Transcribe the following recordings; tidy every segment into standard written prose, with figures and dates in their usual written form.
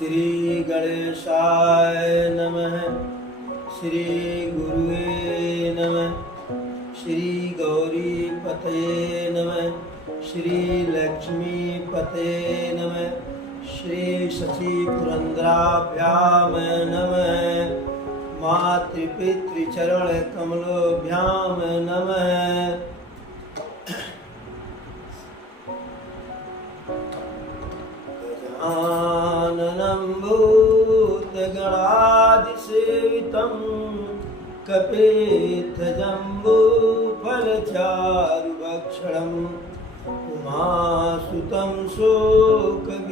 श्री गणेशाय नमः। श्री गुरुवे नमः। श्री गौरी पतये नमः। श्री लक्ष्मी पतये नमः। श्री शशि पुरंदराभ्याम नमः। मातृपितृचरण कमलोभ्याम नमः। गजाननं भूतगणाधिसेवितं कपित्थजम्बूफलचारुभक्षणम् उमासुतं शोकविनाशकारकं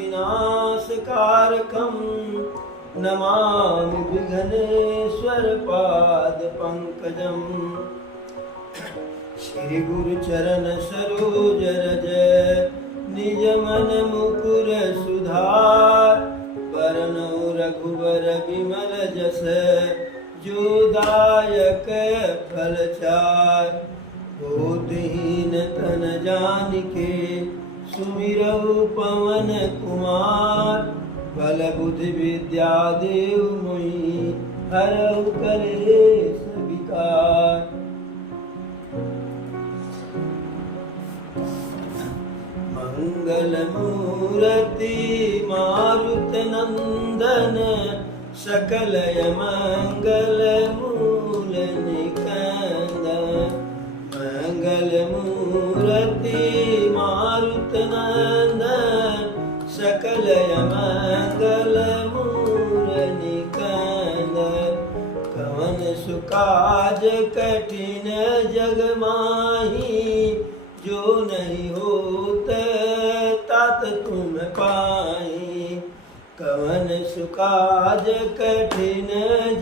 नमामि विघ्नेश्वरपादपङ्कजम्। श्री गुरुचरण सरोज रज निज मन मुकुर सुधार बरनौ रघुबर विमल जस जो दायक फलचार। बोधहीन तन जानिके सुमिरौ पवन कुमार बल बुद्धि विद्या देव मोहि हरौ कलेश विकार। मंगल मूर्ति मारुत नंदन सकल मंगल मूल निकंदन। मंगल मूर्ति मारुत नंदन सकल मंगल मूल निकंदन। कवन सुकाज कठिन जग माही जो नहीं होत तात तुम पाई। कवन सुकाज कठिन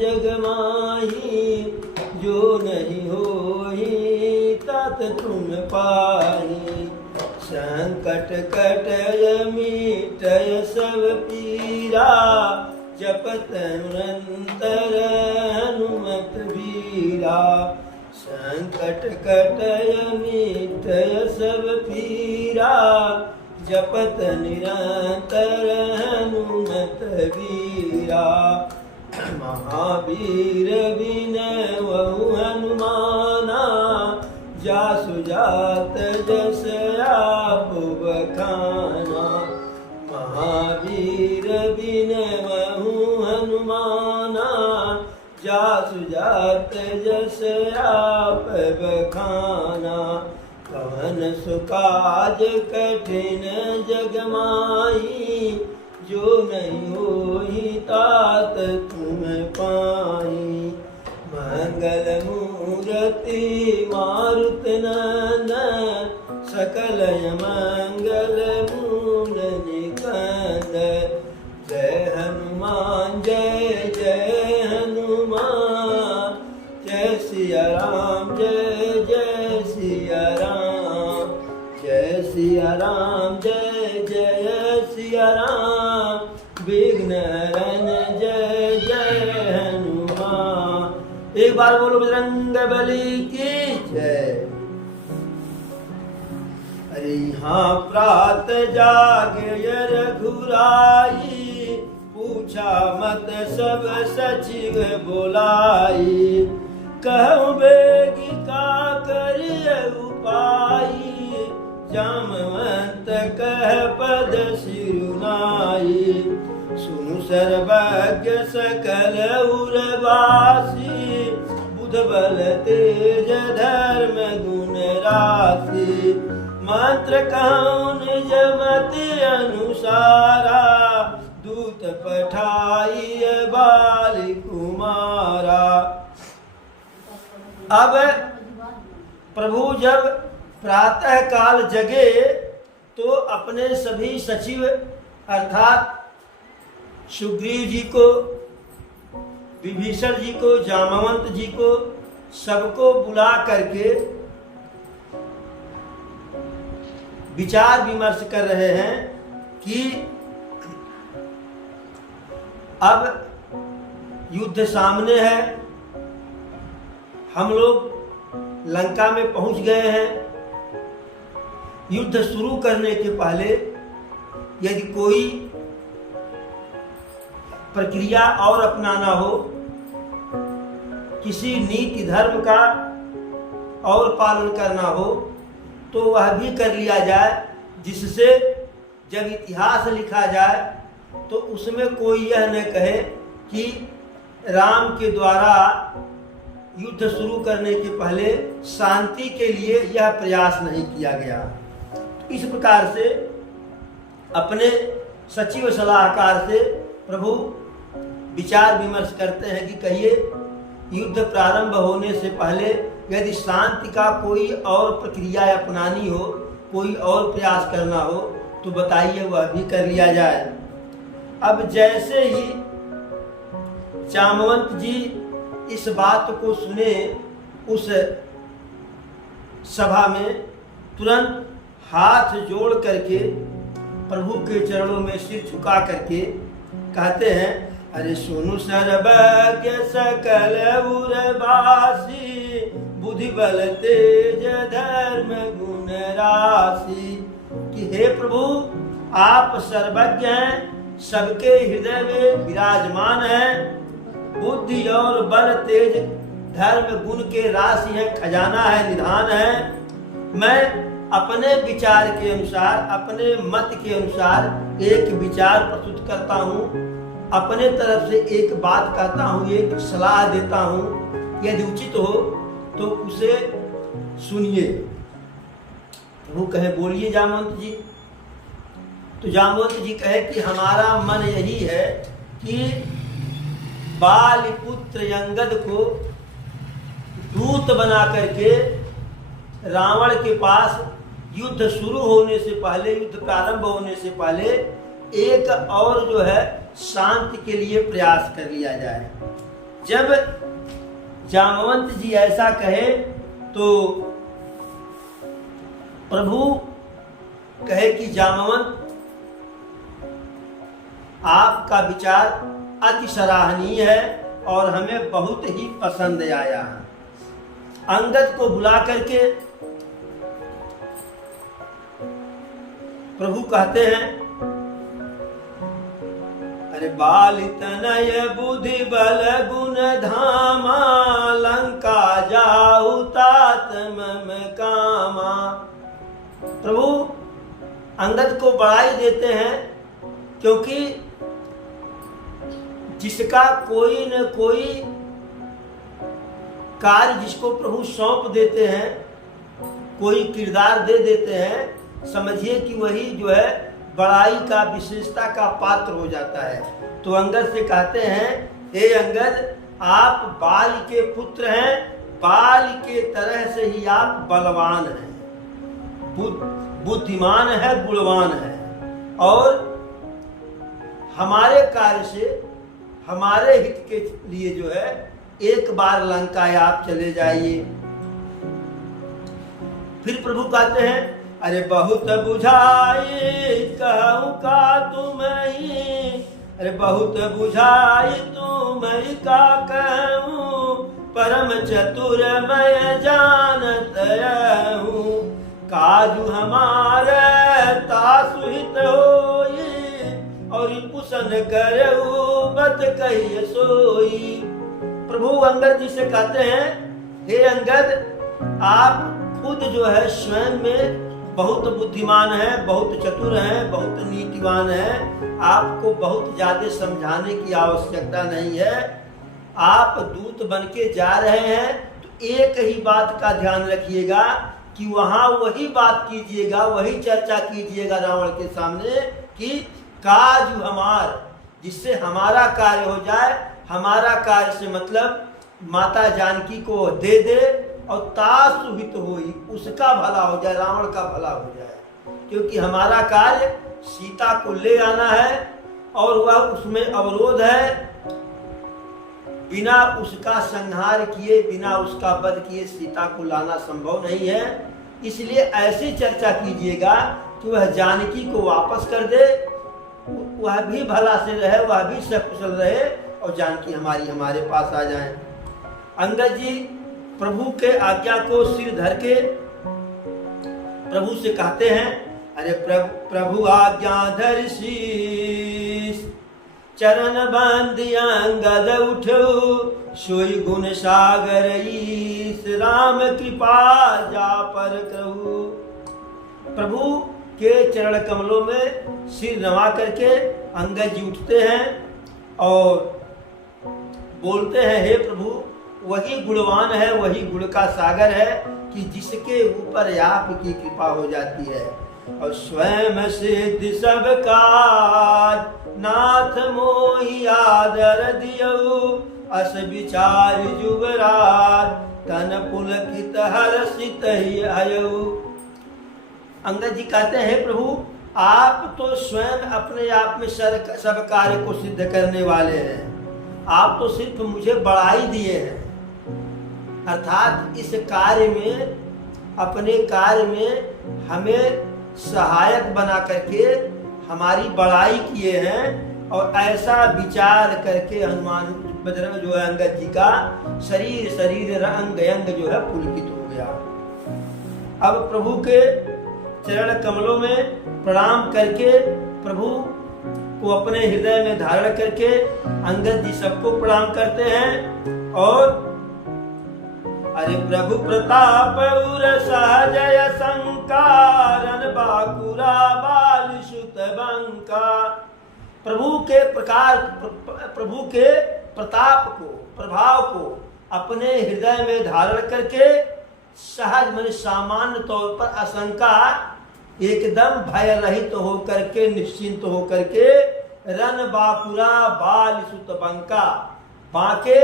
जग माही जो नहीं होई तात तुम पाई। संकट कटय मीटय सब पीरा जपत निरंतर हनुमत वीरा। संकट कटय मीटय सब पीरा जपत निरंतर हनुमत वीरा। महावीर विनय वहु हनुमाना जासु जात जस आप बखाना। महावीर विनय वहु हनुमाना जासु जात जस आप बखाना। कवन सुकाज कठिन जग माही जो नहीं होई तात तुम पाई। मंगल मूर्ति मारुत नंदन सकल मंगल मूल निकंदन। जय हनुमान जय जय हनुमान जय सिया राम जय जय सिया राम। जय सिया राम जय जय सिया राम। विघ्न हरन जय जय हनुमान। एक बार बोलो बजरंग बली की जय। अरे यहाँ प्रात जागे रघुराई पूछा मत सब सचिव बोलाई। कहूँ बेगी का करिय उपाई जामवंत कह पद सिरुनाई। सुनु सर्वज्ञ सकल उरवासी बुध बल तेज धर्म गुण राशि। मंत्र कहूँ निज मति अनुसारा दूत पठाई बाली कुमारा। अब प्रभु जब प्रातः काल जगे तो अपने सभी सचिव अर्थात सुग्रीव जी को, विभीषण जी को, जामवंत जी को सबको बुला करके विचार विमर्श कर रहे हैं कि अब युद्ध सामने है। हम लोग लंका में पहुंच गए हैं। युद्ध शुरू करने के पहले यदि कोई प्रक्रिया और अपनाना हो, किसी नीति धर्म का और पालन करना हो, तो वह भी कर लिया जाए, जिससे जब इतिहास लिखा जाए तो उसमें कोई यह न कहे कि राम के द्वारा युद्ध शुरू करने के पहले शांति के लिए यह प्रयास नहीं किया गया। इस प्रकार से अपने सचिव सलाहकार से प्रभु विचार विमर्श करते हैं कि कहिए युद्ध प्रारंभ होने से पहले यदि शांति का कोई और प्रक्रिया अपनानी हो, कोई और प्रयास करना हो, तो बताइए, वह भी कर लिया जाए। अब जैसे ही जामवंत जी इस बात को सुने, उस सभा में तुरंत हाथ जोड़ करके प्रभु के चरणों में सिर झुका करके कहते हैं, अरे सुनु सर्वज्ञ सकल उर्वासी, बुद्धि बल तेज धर्म गुण राशि। कि हे प्रभु, आप सर्वज्ञ हैं, सबके हृदय में विराजमान हैं, बुद्धि और बल तेज धर्म गुण के राशि है, खजाना है, निधान है। मैं अपने विचार के अनुसार, अपने मत के अनुसार एक विचार प्रस्तुत करता हूँ, अपने तरफ से एक बात कहता हूँ, एक सलाह देता हूँ, यदि उचित हो तो उसे सुनिए। प्रभु कहे, बोलिए जामवंत जी। तो जामवंत जी कहे कि हमारा मन यही है कि बालिपुत्र अंगद को दूत बना करके रावण के पास युद्ध शुरू होने से पहले, युद्ध प्रारंभ होने से पहले एक और जो है शांति के लिए प्रयास कर लिया जाए। जब जामवंत जी ऐसा कहे तो प्रभु कहे कि जामवंत, आपका विचार अति सराहनीय है और हमें बहुत ही पसंद आया है। अंगद को बुला करके प्रभु कहते हैं, अरे बाल तनय बुद्धि बल गुण धामा, लंका जाऊ तात मम कामा। प्रभु अंगद को बड़ाई देते हैं, क्योंकि जिसका कोई न कोई कार्य जिसको प्रभु सौंप देते हैं, कोई किरदार दे देते हैं, समझिए कि वही जो है बड़ाई का, विशेषता का पात्र हो जाता है। तो अंगद से कहते हैं, हे अंगद, आप बाल के पुत्र हैं, बाल के तरह से ही आप बलवान हैं, बुद्धिमान है, गुणवान है, और हमारे कार्य से, हमारे हित के लिए जो है एक बार लंका आप चले जाइए। फिर प्रभु कहते हैं, अरे बहुत बुझाई कहूँ का तुम ही, अरे बहुत बुझाई तुम ही का कहूँ, परम चतुर मैं जानत हूँ, काजू हमारे तासुहित होई, और पुसन करऊ बत कहिए सोई। प्रभु अंगद जी से कहते हैं, हे अंगद, आप खुद जो है स्वयं में बहुत बुद्धिमान है, बहुत चतुर है, बहुत नीतिवान है, आपको बहुत ज्यादा समझाने की आवश्यकता नहीं है। आप दूत बन के जा रहे हैं तो एक ही बात का ध्यान रखिएगा कि वहां वही बात कीजिएगा, वही चर्चा कीजिएगा रावण के सामने कि काजू हमार, जिससे हमारा कार्य हो जाए। हमारा कार्य से मतलब माता जानकी को दे दे और तासुहित होई, उसका भला हो जाए, रावण का भला हो जाए, क्योंकि हमारा कार्य सीता को ले आना है और वह उसमें अवरोध है। बिना उसका संहार किए, बिना उसका वध किए सीता को लाना संभव नहीं है। इसलिए ऐसी चर्चा कीजिएगा कि वह जानकी को वापस कर दे, वह भी भला से रहे, वह भी सकुशल रहे और जानकी हमारे पास आ जाए। अंगद जी प्रभु के आज्ञा को सिर धर के प्रभु से कहते हैं, अरे प्रभु आज्ञा धर शीश, चरण बंदी अंगद उठऊ, सोई गुण सागर ईस, राम कृपा जा पर कहू। प्रभु के चरण कमलों में सिर नवा करके अंगद जी उठते हैं और बोलते हैं, हे प्रभु वही गुणवान है, वही गुण का सागर है कि जिसके ऊपर आपकी कृपा हो जाती है। और स्वयं सिद्ध सब काज, नाथ मोहि आदर दियऊ, अस विचार जुगराज, तन पुलकित हर्षित ही आयऊ। अंगद जी कहते हैं, प्रभु आप तो स्वयं अपने आप में सब कार्य को सिद्ध करने वाले हैं, आप तो सिर्फ मुझे बढ़ाई दिए हैं, अर्थात इस कार्य में, अपने कार्य में हमें सहायक बना करके हमारी बढ़ाई किए हैं। और ऐसा विचार करके हनुमान बजरंग जो है अंगद जी का शरीर अंग अंग जो है पुलकित हो गया। अब प्रभु के चरण कमलों में प्रणाम करके, प्रभु को अपने हृदय में धारण करके अंगद जी सबको प्रणाम करते हैं। और अरे प्रभु प्रताप उर सहजय संकारन, बाकुरा बाल सुत बंका। प्रभु के प्रकार, प्रभु के प्रताप को, प्रभाव को अपने हृदय में धारण करके सहज मन सामान्य तौर पर आशंका एकदम भय रहित तो होकर के, निश्चिंत तो होकर के, रन बाकुरा बाल सुत बंका, बाके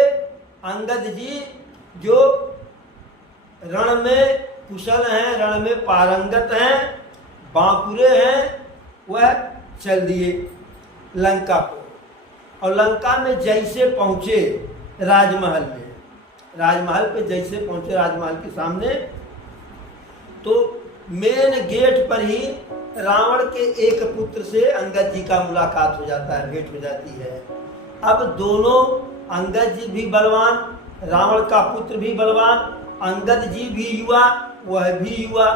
अंगद जी जो रण में कुशल हैं, रण में पारंगत हैं, बांकुरे हैं, वह चल दिए लंका को। और लंका में जैसे पहुंचे राजमहल में, राजमहल पे जैसे पहुंचे राजमहल के सामने, तो मेन गेट पर ही रावण के एक पुत्र से अंगद जी का मुलाकात हो जाता है, भेंट हो जाती है। अब दोनों, अंगद जी भी बलवान, रावण का पुत्र भी बलवान, अंगद जी भी युवा, वह भी युवा,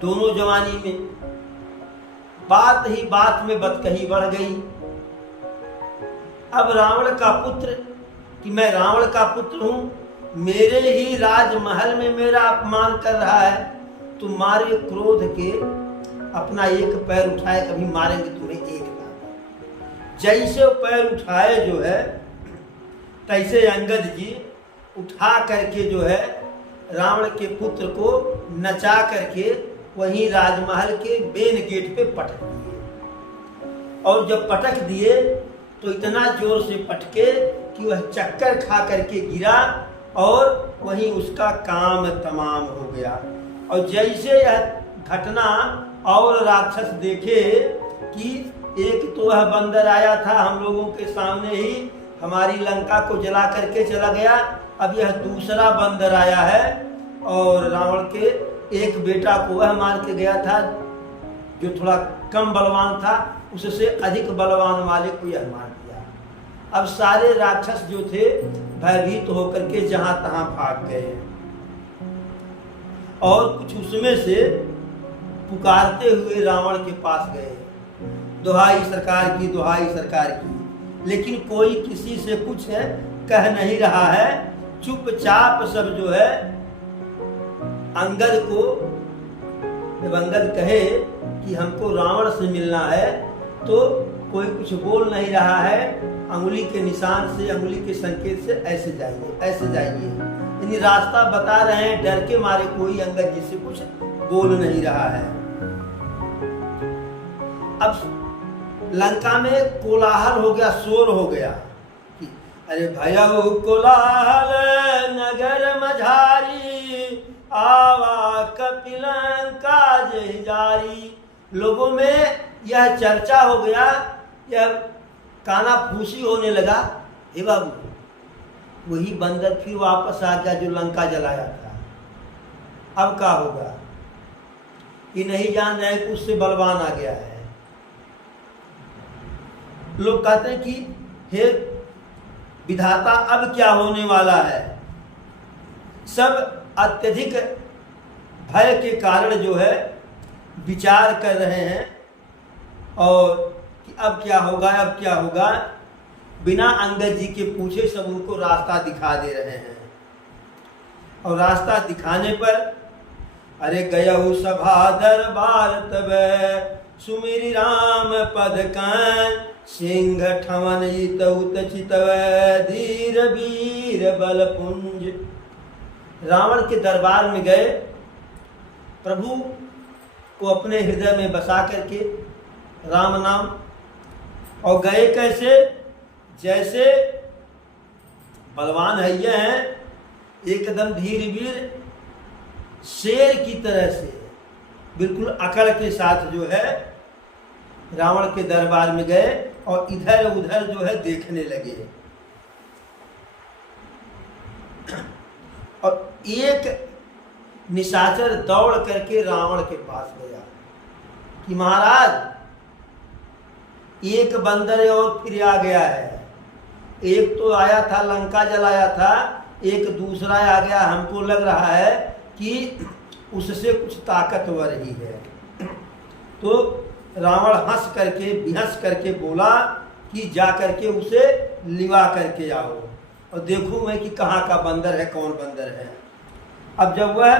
दोनों जवानी में। बात ही बात में बदकही बढ़ गई। अब रावण का पुत्र कि मैं रावण का पुत्र हूं, मेरे ही राजमहल में मेरा अपमान कर रहा है, तुम्हारे क्रोध के अपना एक पैर उठाए, कभी मारेंगे तुम्हें एक लाख। जैसे पैर उठाए जो है, तैसे अंगद जी उठा करके जो है रावण के पुत्र को नचा करके वहीं राजमहल के मेन गेट पे पटक दिए। और जब पटक दिए तो इतना जोर से पटके कि वह चक्कर खा करके गिरा और वहीं उसका काम तमाम हो गया। और जैसे यह घटना और राक्षस देखे कि एक तो वह बंदर आया था हम लोगों के सामने ही, हमारी लंका को जला करके चला गया, अब यह दूसरा बंदर आया है और रावण के एक बेटा को वह मार के गया था जो थोड़ा कम बलवान था, उससे अधिक बलवान वाले को यह मार दिया। अब सारे राक्षस जो थे भयभीत होकर के जहां तहां भाग गए और कुछ उसमें से पुकारते हुए रावण के पास गए, दुहाई सरकार की, दुहाई सरकार की। लेकिन कोई किसी से कुछ है कह नहीं रहा है, चुपचाप सब जो है अंगद को, जब अंगद कहे कि हमको रावण से मिलना है तो कोई कुछ बोल नहीं रहा है, अंगुली के निशान से, अंगुली के संकेत से ऐसे जाइए, ऐसे जाइए, यानी रास्ता बता रहे हैं। डर के मारे कोई अंगद जी से कुछ बोल नहीं रहा है। अब लंका में कोलाहल हो गया, शोर हो गया कि अरे भयउ कोलाहल नगर मझारी, आवा कपिलंका जय जारी। लोगों में यह चर्चा हो गया, यह कानाफूसी होने लगा, हे बाबू वही बंदर फिर वापस आ गया जो लंका जलाया था, अब क्या होगा? ये नहीं जान रहे कि उससे बलवान आ गया है। लोग कहते हैं कि हे विधाता अब क्या होने वाला है। सब अत्यधिक भय के कारण जो है विचार कर रहे हैं और कि अब क्या होगा, अब क्या होगा। बिना अंगद जी के पूछे सब उनको रास्ता दिखा दे रहे हैं। और रास्ता दिखाने पर अरे गयहु सभा दरबार तब सुमिरि राम पद कान सिंह ठवन इतउत चितव धीर वीर बल पुंज। रावण के दरबार में गए, प्रभु को अपने हृदय में बसा करके राम नाम, और गए कैसे, जैसे बलवान है ये हैं, एकदम धीर वीर शेर की तरह से बिल्कुल अकड़ के साथ जो है रावण के दरबार में गए और इधर उधर जो है देखने लगे। और एक निशाचर दौड़ करके रावण के पास गया कि महाराज एक बंदर और फिर आ गया है। एक तो आया था लंका जलाया था, एक दूसरा आ गया, हमको लग रहा है कि उससे कुछ ताकतवर ही है। तो रावण हंस करके बिहस करके बोला कि जा करके उसे लिवा करके आओ और देखूं मैं कि कहाँ का बंदर है, कौन बंदर है। अब जब वह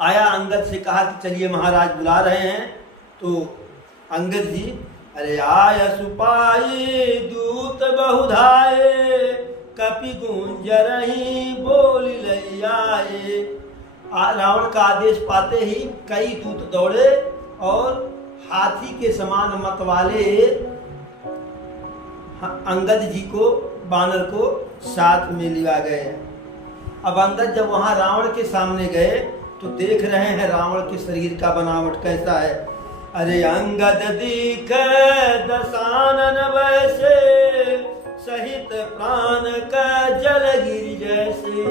आया, अंगद से कहा कि चलिए महाराज बुला रहे हैं। तो अंगद जी अरे आय सुपाई दूत बहुधाए कपि गुंजरही बोल लइयाए। रावण का आदेश पाते ही कई दूत दौड़े और हाथी के समान मत वाले अंगद जी को, बानर को साथ में लिया गए। अब अंगद जब वहां रावण के सामने गए तो देख रहे हैं रावण के शरीर का बनावट कैसा है। अरे अंगद दिख दसानन वैसे सहित प्राण का जलगिर जैसे।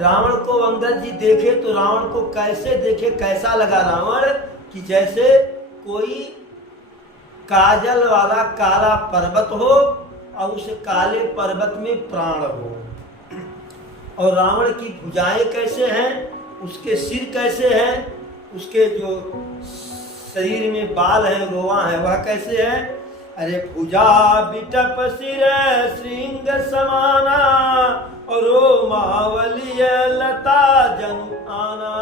रावण को अंगद जी देखे तो रावण को कैसे देखे, कैसा लगा रावण कि जैसे कोई काजल वाला काला पर्वत हो और उस काले पर्वत में प्राण हो। और रावण की भुजाएं कैसे हैं, उसके सिर कैसे हैं, उसके जो शरीर में बाल हैं, रोआ है, वह कैसे है। अरे भुजा बिटप सिर श्रृंग समाना और रोमावलिय लता जनु आना।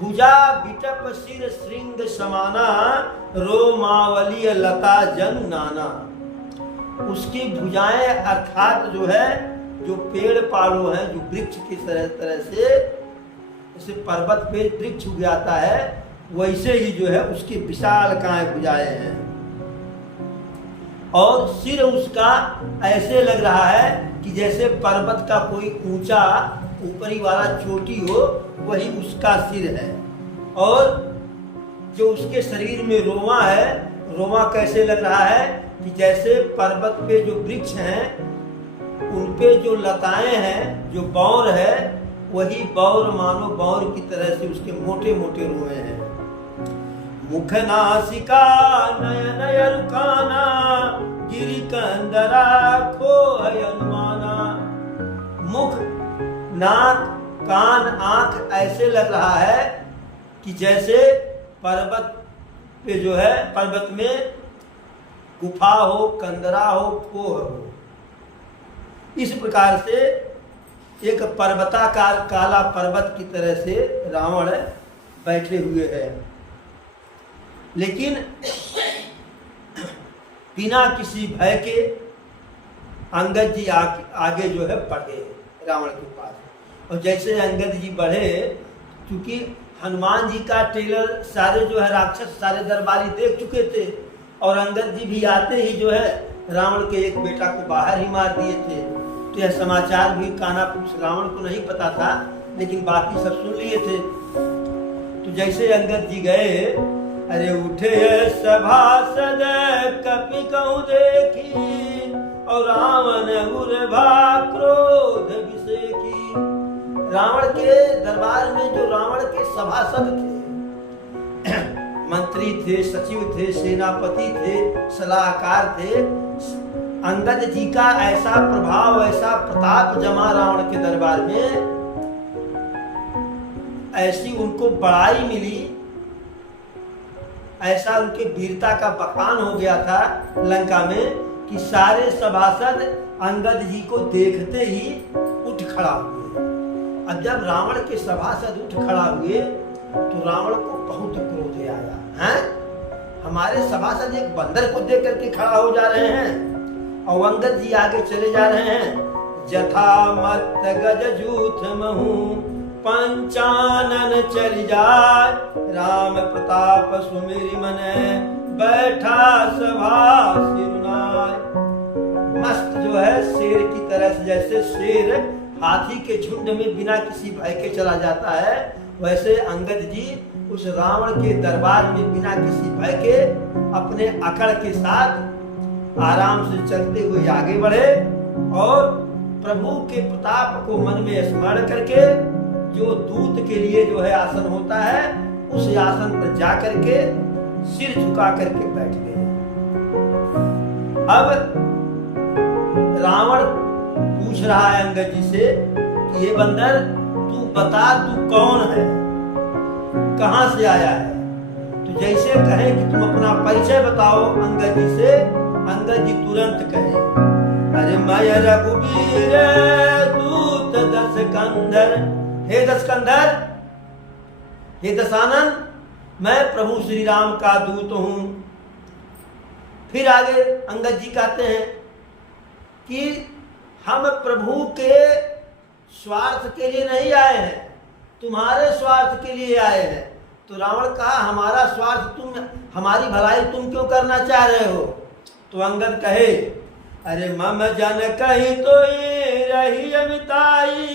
भुजा बिटप सिर श्रृंग समाना रोमावलिय लता जनु नाना। उसकी भुजाएं अर्थात जो है, जो पेड़ पाड़ो हैं, जो वृक्ष की तरह से जैसे पर्वत पे वृक्ष उग जाता है, वैसे ही जो है उसकी विशाल काएं भुजाएं हैं। और सिर उसका ऐसे लग रहा है कि जैसे पर्वत का कोई ऊंचा ऊपरी वाला चोटी हो, वही उसका सिर है। और जो उसके शरीर में रोमा है, रोमा कैसे लग रहा है कि जैसे पर्वत पे जो वृक्ष हैं उन पे जो लताएं हैं, जो बौर है, वही बौर मानो बौर की तरह से उसके मोटे मोटे रोए हैं। मुख नासिका नयन रुखाना गिरि कंदरा खो अनुमाना। मुख, नाक, कान, आंख ऐसे लग रहा है कि जैसे पर्वत पे जो है, पर्वत में गुफा हो, कंदरा हो, खो हो। इस प्रकार से एक पर्वताकार काला पर्वत की तरह से रावण बैठे हुए हैं। लेकिन बिना किसी भय के अंगद जी आगे जो है बढ़े रावण के पास। और जैसे अंगद जी बढ़े, क्योंकि हनुमान जी का टेलर सारे जो है राक्षस सारे दरबारी देख चुके थे, और अंगद जी भी आते ही जो है रावण के एक बेटा को बाहर ही मार दिए थे। तो यह समाचार भी कानापुर रावण को नहीं पता था, लेकिन बाकी सब सुन लिए थे। तो जैसे अंगद जी गए, अरे उठे सभासद कपि कहूं देखी और रावण उर्भा क्रोध विषेकी। रावण के दरबार में जो रावण के सभासद थे, मंत्री थे, सचिव थे, सेनापति थे, सलाहकार थे, अंगद जी का ऐसा प्रभाव, ऐसा प्रताप जमा रावण के दरबार में, ऐसी उनको बड़ाई मिली, ऐसा उनके वीरता का बखान हो गया था लंका में कि सारे सभासद अंगद जी को देखते ही उठ खड़ा हुए। अब जब रावण के सभासद उठ खड़ा हुए तो रावण को बहुत क्रोध आया, हैं? हमारे सभासद एक बंदर को देख करके खड़ा हो जा रहे हैं और अंगद जी आगे चले जा रहे हैं। जथा मत गज जूथ महू पंचानन चल जाय, राम प्रताप सुमिरि मन बैठा सभा सिरुनाय। मस्त जो है शेर की तरह से, जैसे शेर हाथी के झुंड में बिना किसी भय के चला जाता है, वैसे अंगद जी उस रावण के दरबार में बिना किसी भय के अपने अकड़ के साथ आराम से चलते हुए आगे बढ़े और प्रभु के प्रताप को मन में स्मरण करके जो दूत के लिए जो है आसन होता है उस आसन पर जा करके सिर झुका करके बैठ गए। अब रावण पूछ रहा है अंगद जी से कि ये बंदर तू बता तू कौन है, कहां से आया है। तो जैसे कहे कि तुम अपना परिचय बताओ अंगद जी से, अंगद जी तुरंत कहे अरे मैं रघुवीर दूत दशकंधर, हे दशकंधर, हे दशानन, मैं प्रभु श्री राम का दूत हूं। फिर आगे अंगद जी कहते हैं कि हम प्रभु के स्वार्थ के लिए नहीं आए हैं, तुम्हारे स्वार्थ के लिए आए हैं। तो रावण कहा हमारा स्वार्थ तुम, हमारी भलाई तुम क्यों करना चाह रहे हो। तो अंगद कहे अरे मम जन कही तो रही अमिताई,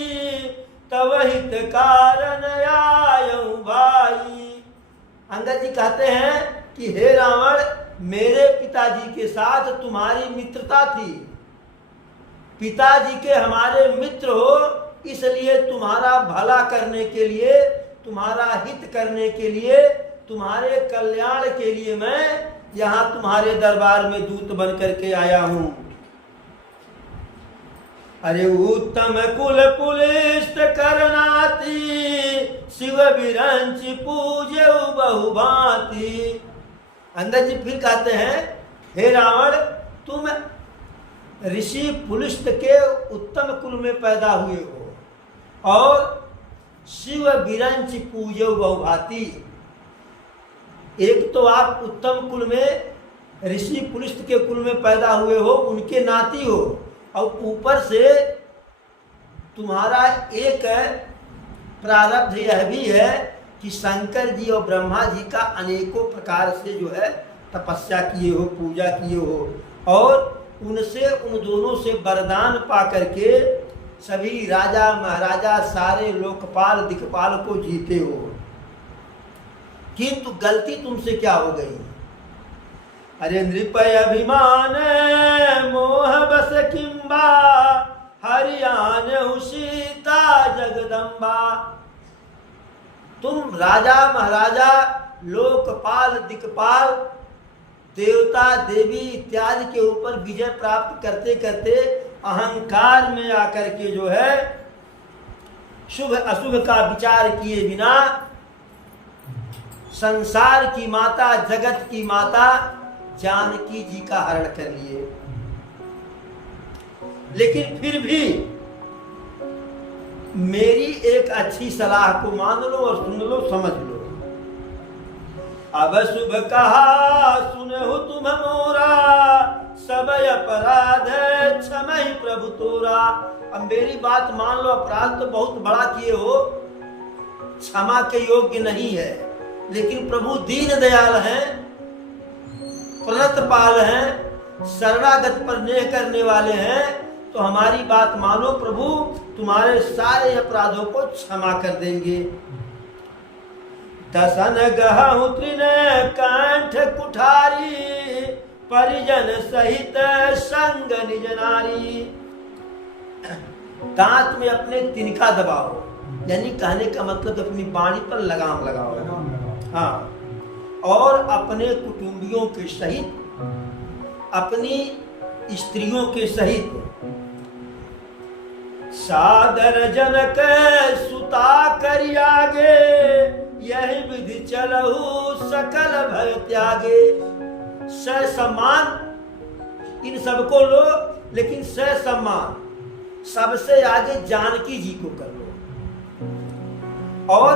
तब हित कारण आयऊ भाई। अंगद जी कहते हैं कि हे रावण, मेरे पिताजी के साथ तुम्हारी मित्रता थी, पिताजी के हमारे मित्र हो, इसलिए तुम्हारा भला करने के लिए, तुम्हारा हित करने के लिए, तुम्हारे कल्याण के लिए मैं यहाँ तुम्हारे दरबार में दूत बन करके आया हूं। अरे उत्तम कुल पुलिष्ट करनाती, शिव बिरंच पूजे बहुभांति। अंगद जी फिर कहते हैं हे रावण, तुम ऋषि पुलिष्ट के उत्तम कुल में पैदा हुए हो और शिव बिरंच पूजे बहुभांति। एक तो आप उत्तम कुल में ऋषि पुलिष्ट के कुल में पैदा हुए हो, उनके नाती हो, और ऊपर से तुम्हारा एक प्रारब्ध यह भी है कि शंकर जी और ब्रह्मा जी का अनेकों प्रकार से जो है तपस्या किए हो, पूजा किए हो, और उनसे, उन दोनों से वरदान पा करके सभी राजा महाराजा सारे लोकपाल दिक्पाल को जीते हो। किंतु गलती तुमसे क्या हो गई। अरे नृपय अभिमान मोह बस किंबा, हरियाण सीता जगदम्बा। तुम राजा महाराजा लोकपाल दिक्पाल देवता देवी इत्यादि के ऊपर विजय प्राप्त करते करते अहंकार में आकर के जो है शुभ अशुभ का विचार किए बिना संसार की माता, जगत की माता जानकी जी का हरण कर लिए। लेकिन फिर भी मेरी एक अच्छी सलाह को मान लो और सुन लो, समझ लो। अब शुभ कहा सुनहु तुम मोरा, सब अपराध क्षमहि प्रभु तोरा। अब मेरी बात मान लो, अपराध तो बहुत बड़ा किए हो, क्षमा के योग्य नहीं है, लेकिन प्रभु दीन दयाल हैं, प्रणतपाल हैं, शरणागत पर नेह करने वाले हैं। तो हमारी बात मानो, प्रभु तुम्हारे सारे अपराधों को क्षमा कर देंगे। दसन गहु तृण कंठ कुठारी, परिजन सहित संग निज नारी। दांत में अपने तिनका दबाओ, यानी कहने का मतलब अपनी बाणी पर लगाम लगाओ। हाँ, और अपने कुटुंबियों के सहित, अपनी स्त्रियों के सहित सादर जनक सुता करियागे, यही विधि चलहु सकल भय त्यागे। स सम्मान इन सबको लो, लेकिन स सम्मान सबसे आगे जानकी जी को कर लो। और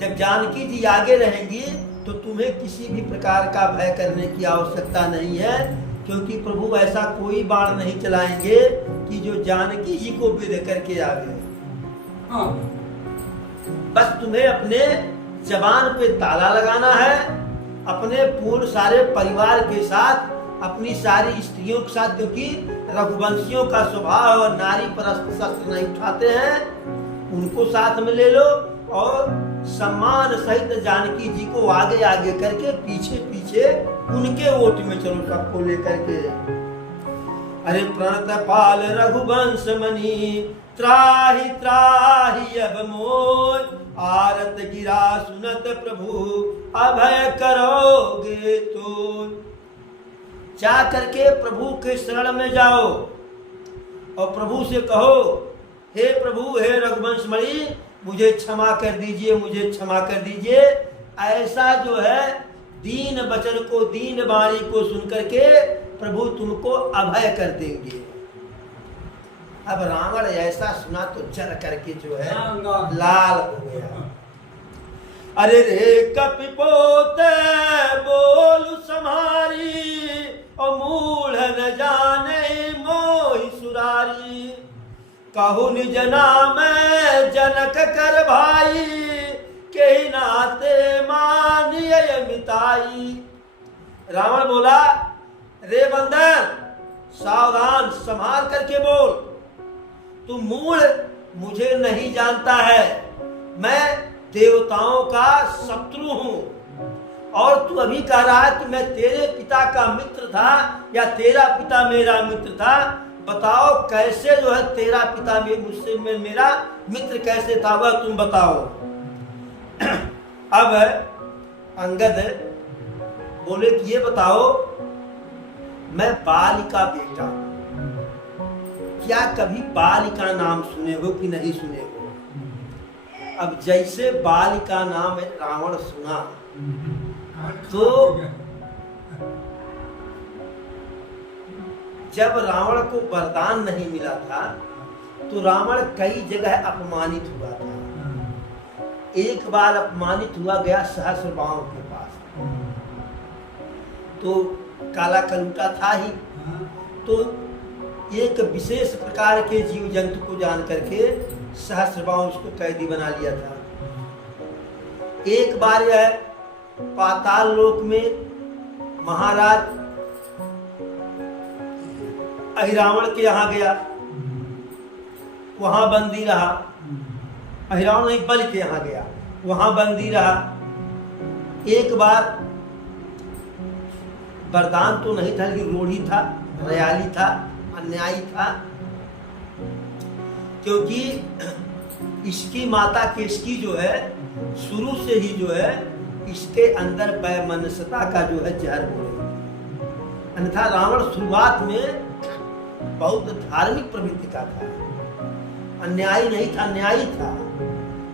जब जानकी जी आगे रहेंगी तो तुम्हें किसी भी प्रकार का भय करने की आवश्यकता नहीं है, क्योंकि प्रभु ऐसा कोई बाण नहीं चलाएंगे कि जो जानकी जी को विद करके आवे। बस तुम्हें अपने जबान पे ताला लगाना है, अपने पूर्ण सारे परिवार के साथ, अपनी सारी स्त्रियों के साथ, क्योंकि रघुवंशियों का स्वभाव और नारी पर शस्त्र नहीं उठाते हैं, उनको साथ में ले लो और सम्मान सहित जानकी जी को आगे आगे करके पीछे पीछे उनके ओट में चलो, सबको लेकर के। अरे प्रणत पाल रघुवंश मणि त्राहि त्राहि अब मोय, आरत गिरा सुनत प्रभु अभय करोगे तो। जा करके प्रभु के शरण में जाओ और प्रभु से कहो, हे प्रभु, हे रघुवंश मणि, मुझे क्षमा कर दीजिए, मुझे क्षमा कर दीजिए। ऐसा जो है दीन वचन को, दीन वाणी को सुन करके प्रभु तुमको अभय कर देंगे। अब रावण ऐसा सुना तो जल करके जो है लाल हो गया। अरे रे कपिपोते बोल समारी, और मूढ़ न जाने मोहि सुरारी। कहु निज नाम जनक कर भाई, के नाते मानिय मिताई। रावण बोला, रे बंदर सावधान, संभाल करके बोल, तू मूढ़ मुझे नहीं जानता है, मैं देवताओं का शत्रु हूं, और तू अभी कह रहा है कि मैं तेरे पिता का मित्र था या तेरा पिता मेरा मित्र था। बताओ कैसे जो है तेरा पिता मुझसे मेरा मित्र कैसे था, वह तुम बताओ। अब अंगद बोले कि ये बताओ, मैं बाली का बेटा, क्या कभी बाली का नाम सुने हो कि नहीं सुने हो? अब जैसे बाली का नाम रावण सुना तो जब रावण को वरदान नहीं मिला था तो रावण कई जगह अपमानित हुआ था। एक बार अपमानित हुआ गया सहस्रबाहु के पास, तो काला कलूटा था ही, तो एक विशेष प्रकार के जीव जंतु को जान करके सहस्रबाहु उसको कैदी बना लिया था। एक बार यह पाताल लोक में महाराज अहिरावण के यहाँ गया, वहां बंदी रहा। अहिरावण नहीं, बलि के यहाँ गया, वहां बंदी रहा। एक बार वरदान तो नहीं था, लेकिन रूढ़ी था, रयाली था, अन्यायी था, क्योंकि इसकी माता केशकी जो है शुरू से ही जो है इसके अंदर वैमनस्यता का जो है जहर हो रही है। अन्यथा रावण शुरुआत में बहुत धार्मिक प्रवृत्ति का था, अन्यायी नहीं था, न्यायी था,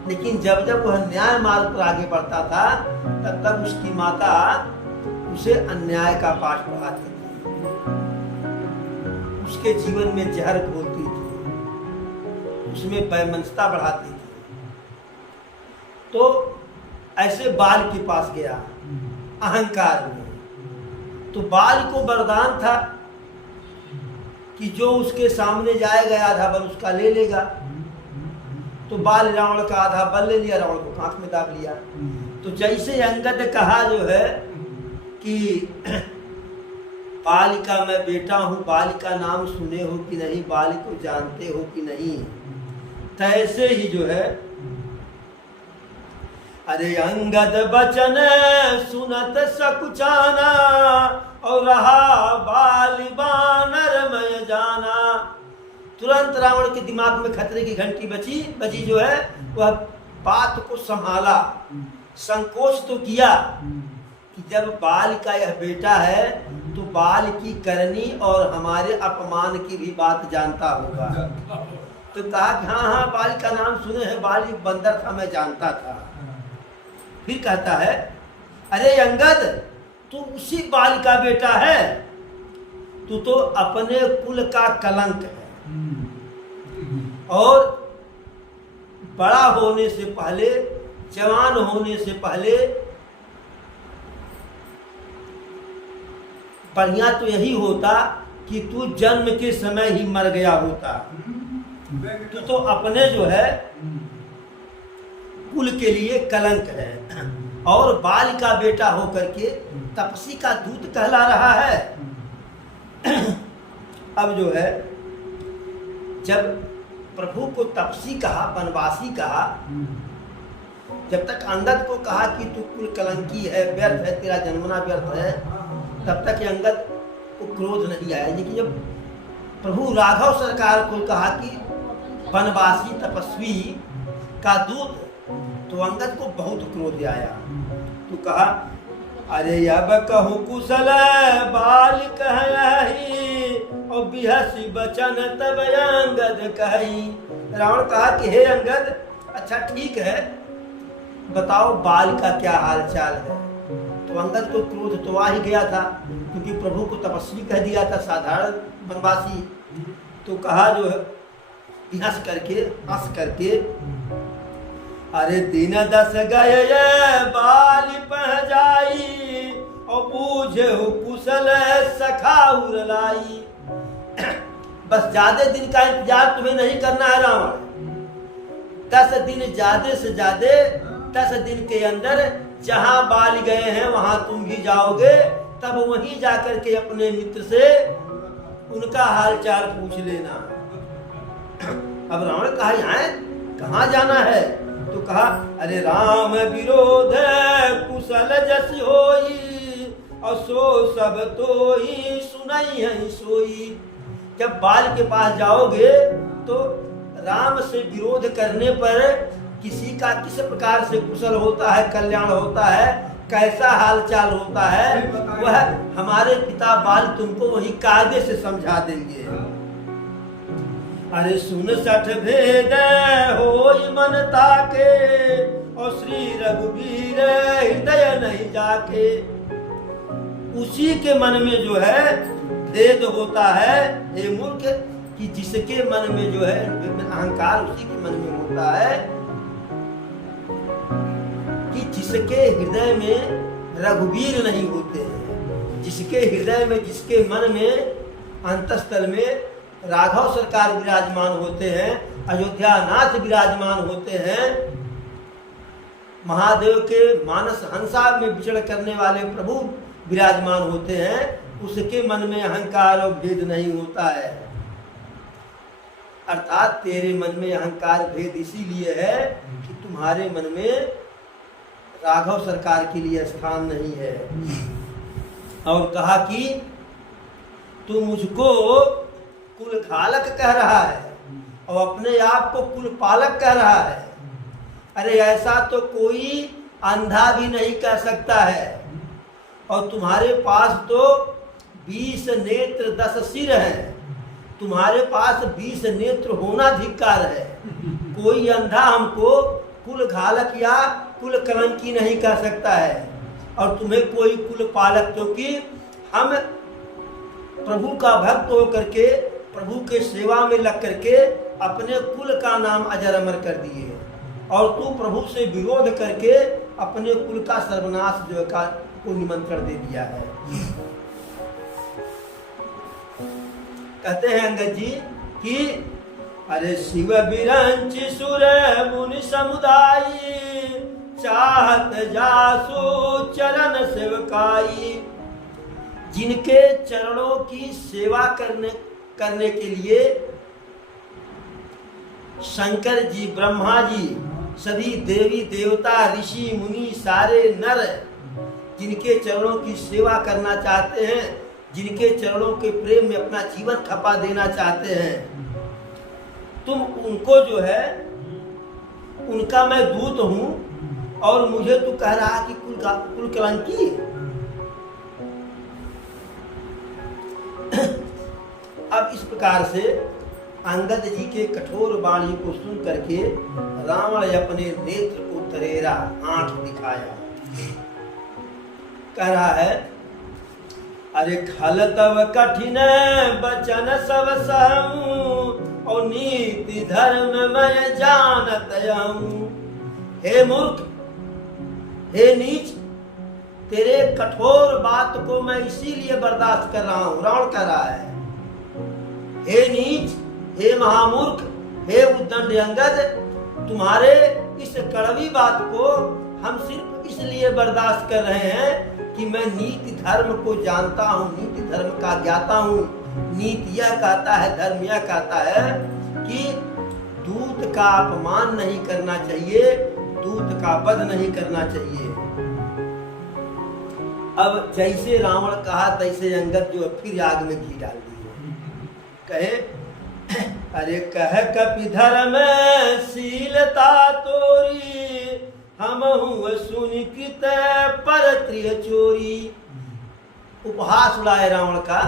लेकिन जब जब वह न्याय मार्ग पर आगे बढ़ता था तब तब उसकी माता उसे अन्याय का पाठ पढ़ाती थी, उसके जीवन में जहर घोलती थी, उसमें वैमनस्यता बढ़ाती थी। तो ऐसे बाल के पास गया अहंकार में, तो बाल को वरदान था कि जो उसके सामने जाएगा आधा बल उसका ले लेगा। तो बाल रावण का आधा बल ले लिया, रावण को आंख में दाब लिया। तो जैसे अंगद कहा जो है कि बाली का मैं बेटा हूं, बाली का नाम सुने हो कि नहीं, बाली को जानते हो कि नहीं, तैसे ही जो है अरे अंगद बचन सुनत सकुचाना, और रहा बाली बानर में जाना। तुरंत रावण के दिमाग में खतरे की घंटी बजी जो है, वह बात को संभाला, संकोच तो किया कि जब बाल का यह बेटा है तो बाल की करनी और हमारे अपमान की भी बात जानता होगा। तो कहा कि हाँ हाँ, बाल का नाम सुने हैं, बाल एक बंदर था, मैं जानता था। फिर कहता है, अरे अंगद, तू उसी बाल का बेटा है, तू तो अपने कुल का कलंक है, और बड़ा होने से पहले, जवान होने से पहले बढ़िया तो यही होता कि तू जन्म के समय ही मर गया होता। तू तो अपने जो है कुल के लिए कलंक है, और बाल का बेटा होकर के तपसी का दूत कहला रहा है। अब जो है, जब प्रभु को तपसी कहा, वनवासी कहा, जब तक अंगद को कहा कि तू कुल कलंकी है, व्यर्थ है, तेरा जन्मना व्यर्थ है, तब तक अंगद को क्रोध नहीं आया। लेकिन जब प्रभु राघव सरकार को कहा कि वनवासी तपस्वी का दूत, तो अंगद को बहुत क्रोध आया। तो कहा, अरे अब कहूँ कुशल बाल कही, और बिहसी बचन तब अंगद कही। रावण कहा कि हे अंगद, अच्छा ठीक है, बताओ बाल का क्या हाल चाल है। तो अंगद को क्रोध तो आ ही गया था, क्योंकि प्रभु को तपस्वी कह दिया था, साधारण वनवासी। तो कहा जो है, हंस करके, अरे दिन 10 गए बाल पह जाई, और बूझे हो कुशल सखा उरलाई। बस ज्यादा दिन का इंतजार तुम्हें नहीं करना है रावण। 10 दिन, ज्यादा से ज्यादा 10 दिन के अंदर जहां बाल गए हैं वहां तुम भी जाओगे, तब वहीं जाकर के अपने मित्र से उनका हालचाल पूछ लेना। अब रावण कहा, यहाँ कहाँ जाना है? तो कहा, अरे राम विरोध कुशल जस होई, और सो सब तो ही सुनाई है सोई। जब बाल के पास जाओगे तो राम से विरोध करने पर किसी का किस प्रकार से कुशल होता है, कल्याण होता है, कैसा हालचाल होता है, वह हमारे पिता बाल तुमको वही कायदे से समझा देंगे। अरे सुन 60 भेद होई मन ताके, और श्री रघुवीर हृदय नहीं जाके। उसी के मन में जो है भेद होता है, हे मूर्ख, कि जिसके मन में जो है अहंकार, उसी के मन में होता है, कि जिसके हृदय में रघुवीर नहीं होते हैं, जिसके हृदय में, जिसके मन में, अंतस्थल में राघव सरकार विराजमान होते हैं, अयोध्या नाथ विराजमान होते हैं, महादेव के मानस हंसा में विचरण करने वाले प्रभु विराजमान होते हैं, उसके मन में अहंकार और भेद नहीं होता है। अर्थात तेरे मन में अहंकार भेद इसीलिए है कि तुम्हारे मन में राघव सरकार के लिए स्थान नहीं है। और कहा कि तू मुझको कुल घालक कह रहा है, और अपने आप को कुल पालक कह रहा है। अरे ऐसा तो कोई अंधा भी नहीं कह सकता है, और तुम्हारे पास तो 20 नेत्र 10 सिर हैं, तुम्हारे पास 20 नेत्र होना धिक्कार है। कोई अंधा हमको कुल घालक या कुल कलंकी नहीं कह सकता है, और तुम्हें कोई कुल पालक, क्योंकि हम प्रभु का भक्त होकर के, प्रभु के सेवा में लग करके अपने कुल का नाम अजर अमर कर दिए, और तू प्रभु से विरोध करके अपने कुल का सर्वनाश जो का को निमंत्रण दे दिया है। कहते हैं अंगद जी कि अरे शिव बिरंच सुर मुनि समुदायी, चाहत जासु चरण सेवकाई। जिनके चरणों की सेवा करने के लिए शंकर जी, ब्रह्मा जी, सभी देवी देवता, ऋषि मुनि, सारे नर जिनके चरणों की सेवा करना चाहते हैं, जिनके चरणों के प्रेम में अपना जीवन खपा देना चाहते हैं, तुम उनको जो है, उनका मैं दूत हूं, और मुझे तू कह रहा कि कुल कलंकी। अब इस प्रकार से अंगद जी के कठोर वाणी को सुन करके रावण अपने नेत्र को उतरेरा, आंख दिखाया। कह रहा है अरे खल तव कठिन बचन सब सहूं, और नीति धर्म मैं जानत हूं। हे मूर्ख, हे नीच, तेरे कठोर बात को मैं इसीलिए बर्दाश्त कर रहा हूं। रावण कह रहा है हे नीच, हे महामूर्ख, हे उद्दंड अंगद, तुम्हारे इस कड़वी बात को हम सिर्फ इसलिए बर्दाश्त कर रहे हैं कि मैं नीति धर्म को जानता हूं, नीति धर्म का ज्ञाता हूं। नीति यह कहता है, धर्म यह कहता है कि दूत का अपमान नहीं करना चाहिए, दूत का वध नहीं करना चाहिए। अब जैसे रावण कहा तैसे अंगद जो फिर आग में घी डाल दिए। कहे अरे कह कपि धर्म शीलता तोरी, हम हुए सुनिकृत पर त्रिय चोरी। उपहास उड़ाए रावण का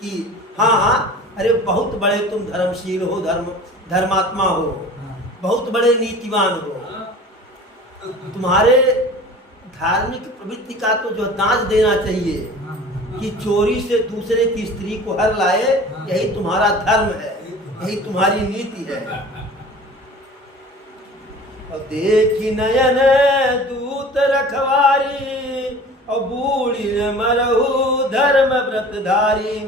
कि हाँ, अरे बहुत बड़े तुम धर्मशील हो, धर्मात्मा हो, बहुत बड़े नीतिवान हो, तुम्हारे धार्मिक प्रवृत्ति का तो जो दांच देना चाहिए कि चोरी से दूसरे की स्त्री को हर लाए, यही तुम्हारा धर्म है, यही तुम्हारी नीति है। और देखी नयन दूत रखवारी, और बूढ़ी मरहु धर्म व्रतधारी।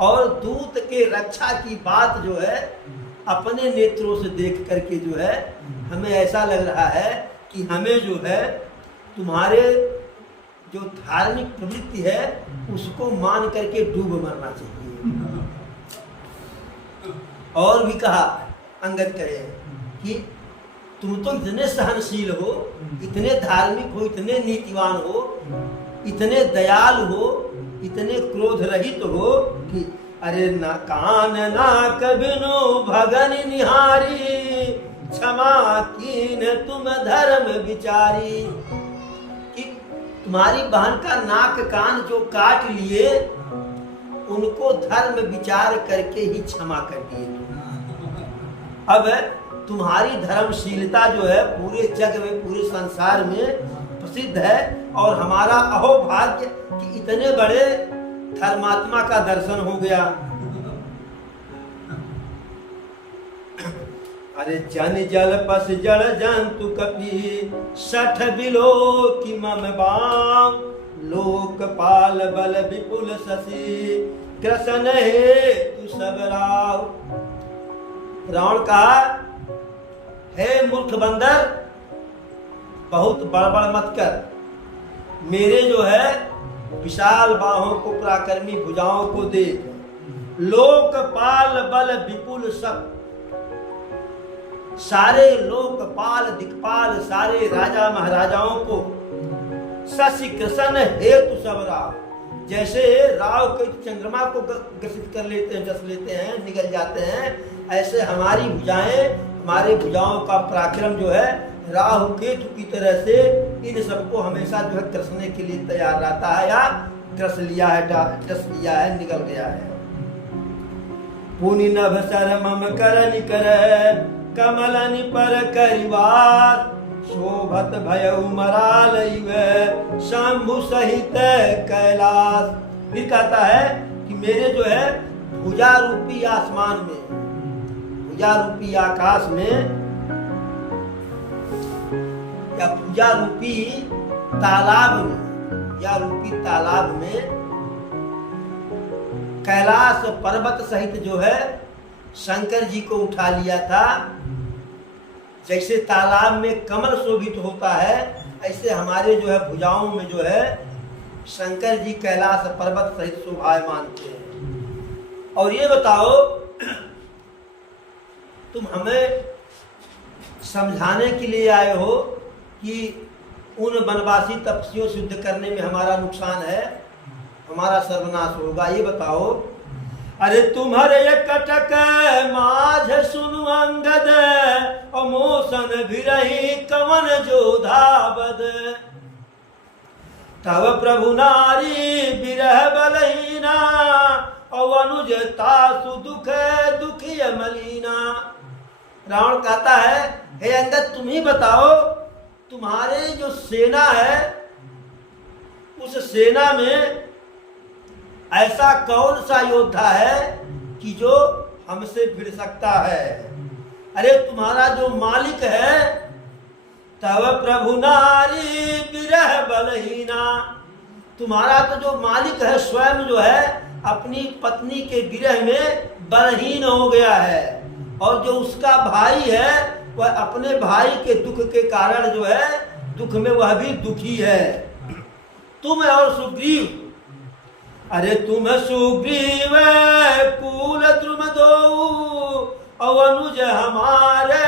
और दूत के रक्षा की बात जो है अपने नेत्रों से देख करके जो है हमें ऐसा लग रहा है कि हमें जो है तुम्हारे जो धार्मिक प्रवृत्ति है उसको मान करके डूब मरना चाहिए। और भी कहा, अंगद कहे कि तुम तो इतने सहनशील हो, इतने धार्मिक हो, इतने नीतिवान हो, इतने दयालु हो, इतने क्रोध रहित हो कि अरे ना कान ना कबिनो भगन निहारी, क्षमा कीन तुम धर्म विचारी। कि तुम्हारी बहन का नाक कान जो काट लिए उनको धर्म विचार करके ही क्षमा कर दिए। अब तुम्हारी धर्मशीलता जो है पूरे जग में, पूरे संसार में प्रसिद्ध है, और हमारा अहोभाग्य कि इतने बड़े धर्मात्मा का दर्शन हो गया। अरे जन जल पस जड़ जंतु कपि, सठ बिलो की मम बाम, लोकपाल बल विपुल शशि, कृष्ण हे तू सब राव। रावण कहा हे मूर्ख बंदर, बहुत बड़बड़ मत कर, मेरे जो है विशाल बाहों को, पराक्रमी भुजाओं को देख। लोकपाल बल विपुल सब, सारे लोकपाल दिक्पाल, सारे राजा महाराजाओं को, शशि कृष्ण हेतु सब राव। जैसे राव के चंद्रमा को ग्रसित कर लेते हैं, डस लेते हैं, निगल जाते हैं, ऐसे हमारी भुजाएं, हमारे भुजाओं का पराक्रम जो है राहु केतु की तरह से इन सबको हमेशा जो है कृष्ण के लिए तैयार रहता है, या ग्रस लिया है, डस लिया है, निकल गया है। पुनि नभ सर मम करनि कर, कमलनि पर करिवार, शोभत भयउ मराल शंभु सहित कैलाश। फिर कहता है कि मेरे जो है भुजा रूपी आसमान में, भुजा रूपी आकाश में, या भुजा रूपी तालाब में, या रूपी तालाब में कैलाश पर्वत सहित जो है शंकर जी को उठा लिया था। जैसे तालाब में कमल शोभित होता है, ऐसे हमारे जो है भुजाओं में जो है शंकर जी कैलाश पर्वत सहित शोभायमान थे। और ये बताओ, तुम हमें समझाने के लिए आए हो कि उन वनवासी तपस्वियों से युद्ध करने में हमारा नुकसान है, हमारा सर्वनाश होगा। ये बताओ, अरे तुम्हारे कटक माझ सुनु अंगद, और मोसन भिरही कवन जोधाबद, तब प्रभु नारी बिरह बलहीना, और अनुजता सुदुख दुखी मलीना। रावण कहता है हे अंगद, तुम ही बताओ तुम्हारे जो सेना है उस सेना में ऐसा कौन सा योद्धा है कि जो हमसे भिड़ सकता है। अरे तुम्हारा जो मालिक है, तब प्रभु नारी विरह बलहीना, तुम्हारा तो जो मालिक है स्वयं जो है अपनी पत्नी के विरह में बलहीन हो गया है, और जो उसका भाई है वह अपने भाई के दुख के कारण जो है दुख में वह भी दुखी है। तुम और सुग्रीव, अरे तुम सुग्रीव कुल द्रुम दो, और अनुज हमारे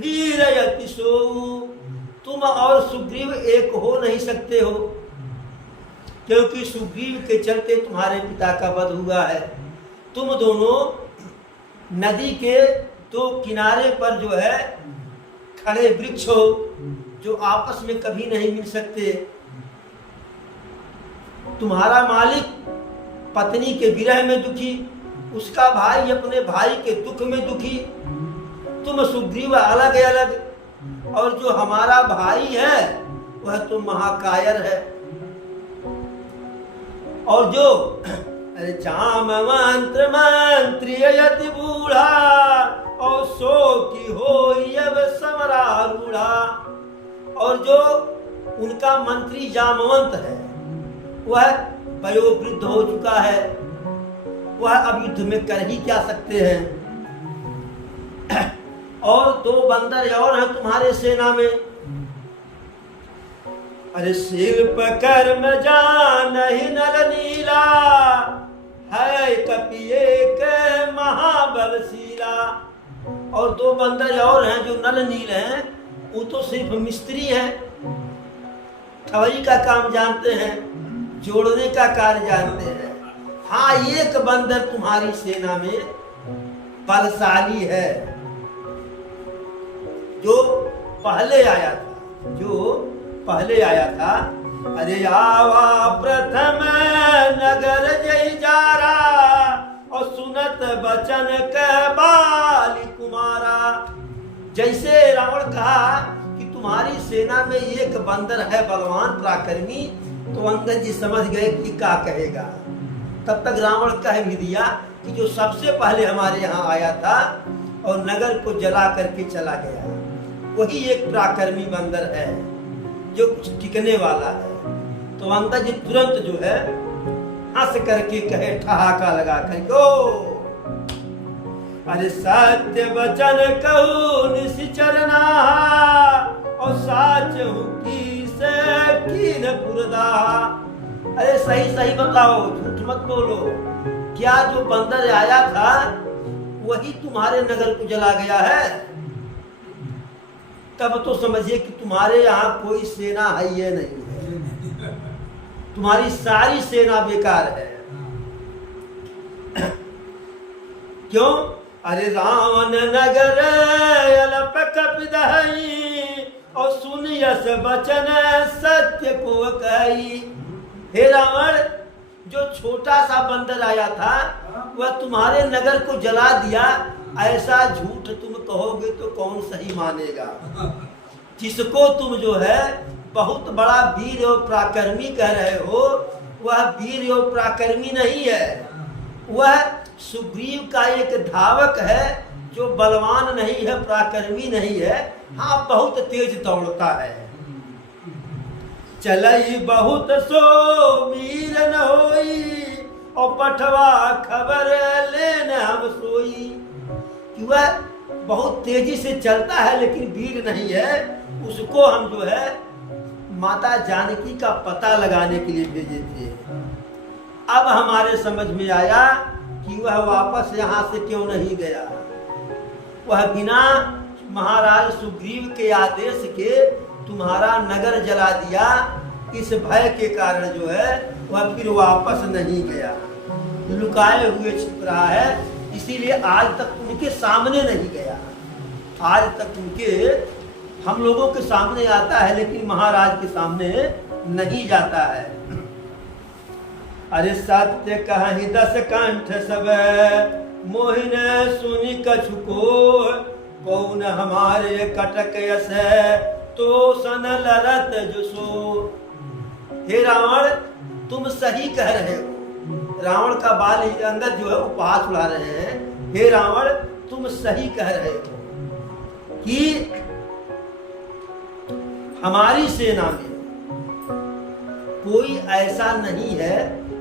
भीरयति सो। तुम और सुग्रीव एक हो नहीं सकते हो, क्योंकि सुग्रीव के चलते तुम्हारे पिता का वध हुआ है। तुम दोनों नदी के तो किनारे पर जो है खड़े वृक्ष हो, जो आपस में कभी नहीं मिल सकते। तुम्हारा मालिक पत्नी के विरह में दुखी, उसका भाई अपने भाई के दुख में दुखी, तुम सुग्रीव अलग अलग, और जो हमारा भाई है वह तो महाकायर है। और जो अरे जामवंत मंत्री यति बूढ़ा, और सो की हो अब समरारूढ़ा, और जो उनका मंत्री जामवंत है वह वयोवृद्ध हो चुका है, वह अब युद्ध में कर ही क्या सकते हैं। और दो बंदर और हैं तुम्हारे सेना में, अरे शिल्प कर्म जान ही नल नीला, है कपि एक महाबलशीला। और दो बंदर और हैं जो नल नील हैं, वो तो सिर्फ मिस्त्री हैं, ठवई का काम जानते हैं, जोड़ने का कार्य जानते हैं। हाँ, एक बंदर तुम्हारी सेना में बलशाली है, जो पहले आया था, अरे आवा प्रथम नगर जय जारा, और सुनत बचन कह बाली कुमारा। जैसे रावण कहा कि तुम्हारी सेना में एक बंदर है बलवान पराक्रमी, तो अंगद जी समझ गए कि क्या कहेगा। तब तक रावण कह भी दिया कि जो सबसे पहले हमारे यहाँ आया था और नगर को जला करके चला गया, वही एक पराक्रमी बंदर है जो कुछ टिकने वाला है। तो अंगद जी तुरंत जो है हंस करके कहे, ठहाका लगा करके, ओ अरे सत्य वचन कहूँ निश्चरना, और साच हूँ की से कीन पुरदा। अरे सही सही बताओ, झूठ मत बोलो, क्या जो बंदर आया था वही तुम्हारे नगर को जला गया है? तब तो समझिए कि तुम्हारे यहाँ कोई सेना है ये नहीं है, तुम्हारी सारी सेना बेकार है। क्यों? अरे रावण नगर अलप कपिदहई, और सुन यस बचन सत्य को कही। हे रावण, जो छोटा सा बंदर आया था वह तुम्हारे नगर को जला दिया, ऐसा झूठ तुम कहोगे तो कौन सही मानेगा? जिसको तुम जो है बहुत बड़ा वीर और पराक्रमी कह रहे हो, वह वीर और पराक्रमी नहीं है, वह सुग्रीव का एक धावक है जो बलवान नहीं है, पराक्रमी नहीं है। हाँ, बहुत तेज दौड़ता है। चलई बहुत सो वीर न होई, और पठवा खबर लेन हम सोई। कि वह बहुत तेजी से चलता है लेकिन वीर नहीं है, उसको हम जो है माता जानकी का पता लगाने के लिए भेजे थे। अब हमारे समझ में आया कि वह वापस यहाँ से क्यों नहीं गया। वह बिना महाराज सुग्रीव के आदेश के तुम्हारा नगर जला दिया, इस भय के कारण जो है वह फिर वापस नहीं गया, लुकाए हुए छिप रहा है, इसीलिए आज तक उनके सामने नहीं गया। आज तक उनके हम लोगों के सामने आता है लेकिन महाराज के सामने नहीं जाता है। अरे सत्य कहीं 10 कंठ सब मोहिन सुनि कछु को, कौन हमारे कटक यस तो सन लरत जो सो। हे रावण, तुम सही कह रहे हो। रावण का बाल अंगद जो है उपहास उड़ा रहे हैं। हे रावण, तुम सही कह रहे हो कि हमारी सेना में कोई ऐसा नहीं है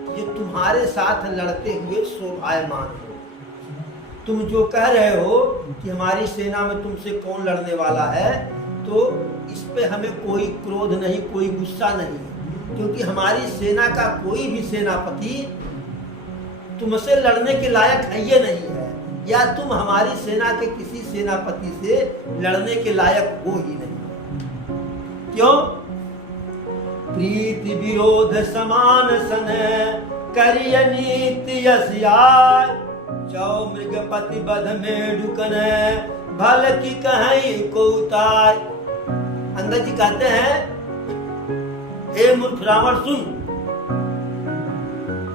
जो तुम्हारे साथ लड़ते हुए शोभायमान हो। तुम जो कह रहे हो कि हमारी सेना में तुमसे कौन लड़ने वाला है, तो इस पे हमें कोई क्रोध नहीं, कोई गुस्सा नहीं, क्योंकि हमारी सेना का कोई भी सेनापति तुमसे लड़ने के लायक है ये नहीं है, या तुम हमारी सेना के किसी सेनापति से लड़ने के लायक हो ही नहीं। क्यों? प्रीति विरोध समान सन करिय नीति यसियाय, चौ मृगपति बध में ढुकन भल की कहीं को उताय। अंगद जी कहते हैं, हे मूर्ख रावण सुन,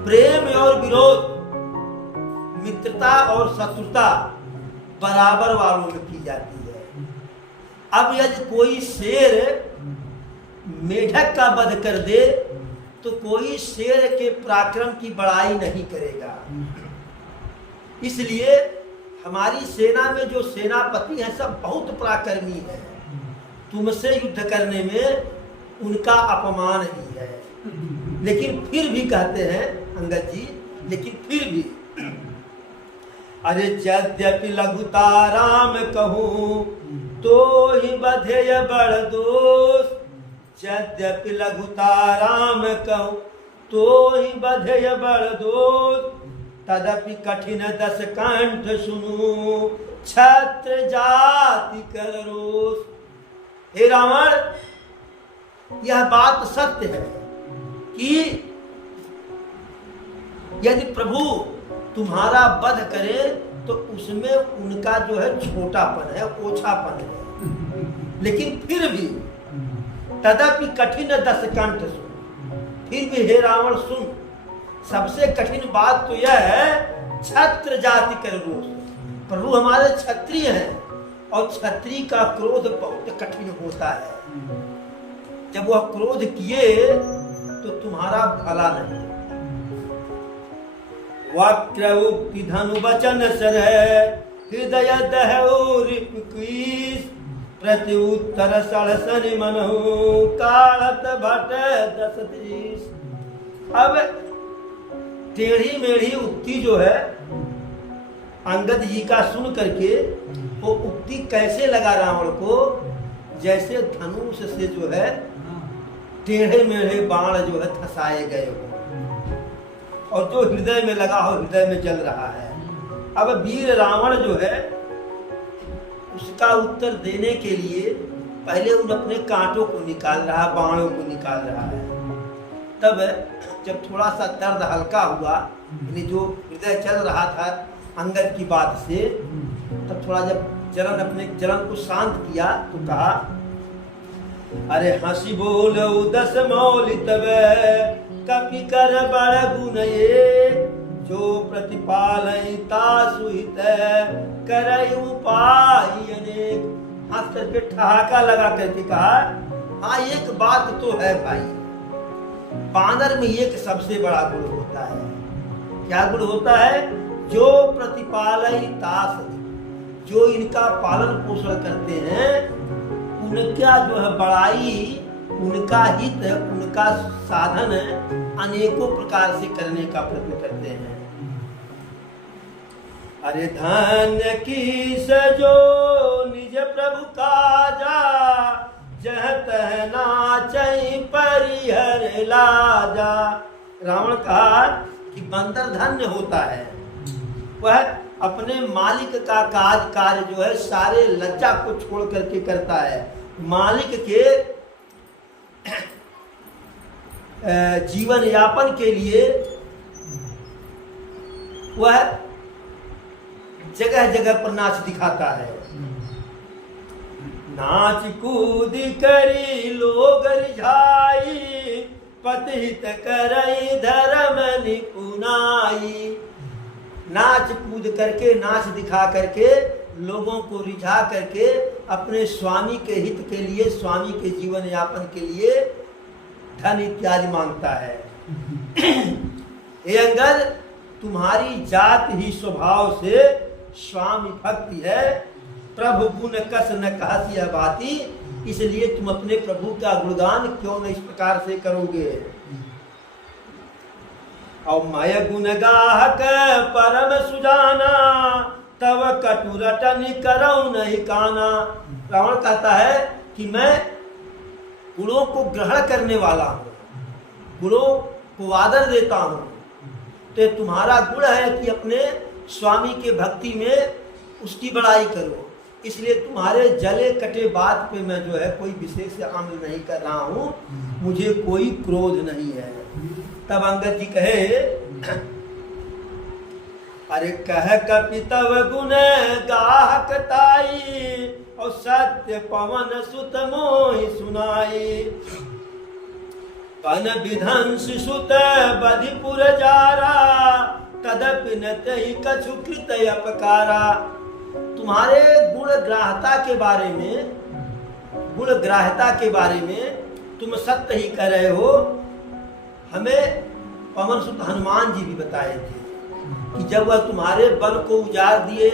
प्रेम और विरोध, मित्रता और शत्रुता बराबर वालों में की जाती है। अब यदि कोई शेर मेढक का वध कर दे तो कोई शेर के पराक्रम की बड़ाई नहीं करेगा। इसलिए हमारी सेना में जो सेनापति हैं सब बहुत पराक्रमी हैं। तुमसे युद्ध करने में उनका अपमान ही है। लेकिन फिर भी कहते हैं अंगद जी, लेकिन फिर भी, अरे यद्यपि लघुता राम कहूँ तो ही बधेय बड़ दोष, यद्यपि लघुता राम कहूँ तो ही बधेय बड़ दोष, तदपि कठिन दस कंठ सुनू छत्र जाति कर रोष। हे रावण, यह बात सत्य है कि यदि प्रभु तुम्हारा वध करे तो उसमें उनका जो है छोटापन है, ओछापन है। लेकिन फिर भी तदपि कठिन दस कंठ सुन, फिर भी हे रावण सुन, सबसे कठिन बात तो यह है छत्र जाति कर रोष। प्रभु हमारे क्षत्रिय हैं और क्षत्रिय का क्रोध बहुत कठिन होता है। जब वह क्रोध किए तो तुम्हारा भला नहीं। वक्र उक्ति धनु वचन सर हृदय दहरीस, प्रति उत्तर सड़सन मनहु कालत भट दस तीस। अब टेढ़ी मेढ़ी उक्ति जो है अंगद जी का सुन करके वो उक्ति कैसे लगा रावण को, जैसे धनुष से जो है टेढ़े मेढ़े बाण जो है धसाए गए हो और जो हृदय में लगा हो हृदय में जल रहा है। अब वीर रावण जो है उसका उत्तर देने के लिए पहले उन अपने कांटों को निकाल रहा, बाणों को निकाल रहा है। तब जब थोड़ा सा दर्द हल्का हुआ, यानी जो हृदय चल रहा था अंगद की बात से, तब थोड़ा जब जलन अपने जलन को शांत किया तो कहा, अरे हंसी बोल दस मौलि तबे कपि कर बड़ गुण ये, जो प्रतिपालय तासुहित करय उपाय अनेक। हंस करके ठहाका लगा करके कहा, हाँ एक बात तो है भाई, बानर में एक सबसे बड़ा गुण होता है। क्या गुण होता है? जो प्रतिपालय तास, जो इनका पालन पोषण करते हैं उनका जो है बड़ाई, उनका हित, उनका साधन अनेकों प्रकार से करने का प्रयत्न करते हैं। अरे धन्य की सजो निज प्रभु काजा, जह तह नाचै परिहर लाजा। रावण कहा कि बंदर धन्य होता है, वह अपने मालिक का कार्य जो है सारे लज्जा को छोड़ करके करता है। मालिक के जीवन यापन के लिए वह जगह जगह पर नाच दिखाता है। नाच कूद करी लोग रिझाई, पतित करई धर्म निपुनाई। नाच कूद करके, नाच दिखा करके, लोगों को रिझा करके अपने स्वामी के हित के लिए, स्वामी के जीवन यापन के लिए धन इत्यादि मांगता है। हे अंगद, तुम्हारी जात ही स्वभाव से स्वामी भक्ति है, प्रभु गुण कस न कहसी यह बाती, इसलिए तुम अपने प्रभु का गुणगान क्यों न इस प्रकार से करोगे। और मय गुण गाहक परम सुजाना, तब कटुरटन करऊ नहीं काना। रावण कहता है कि मैं गुणों को ग्रहण करने वाला हूँ, गुणों को आदर देता हूँ, तो तुम्हारा गुण है कि अपने स्वामी के भक्ति में उसकी बड़ाई करो, इसलिए तुम्हारे जले कटे बात पे मैं जो है कोई विशेष अमल नहीं कर रहा हूँ, मुझे कोई क्रोध नहीं है। तब अंगद जी कहे, अरे कह कपि तव गुण गाहक ताई, और सत्य पवन सुत मोहि सुनाई। पन विधंस सुत बधिपुर जारा, तदपि न तहि कछु कृत अपकारा। तुम्हारे गुण ग्राह्यता के बारे में, गुण ग्राह्यता के बारे में तुम सत्य ही कह रहे हो। हमें पवन सुत हनुमान जी भी बताए थे कि जब वह तुम्हारे बल को उजाड़ दिए,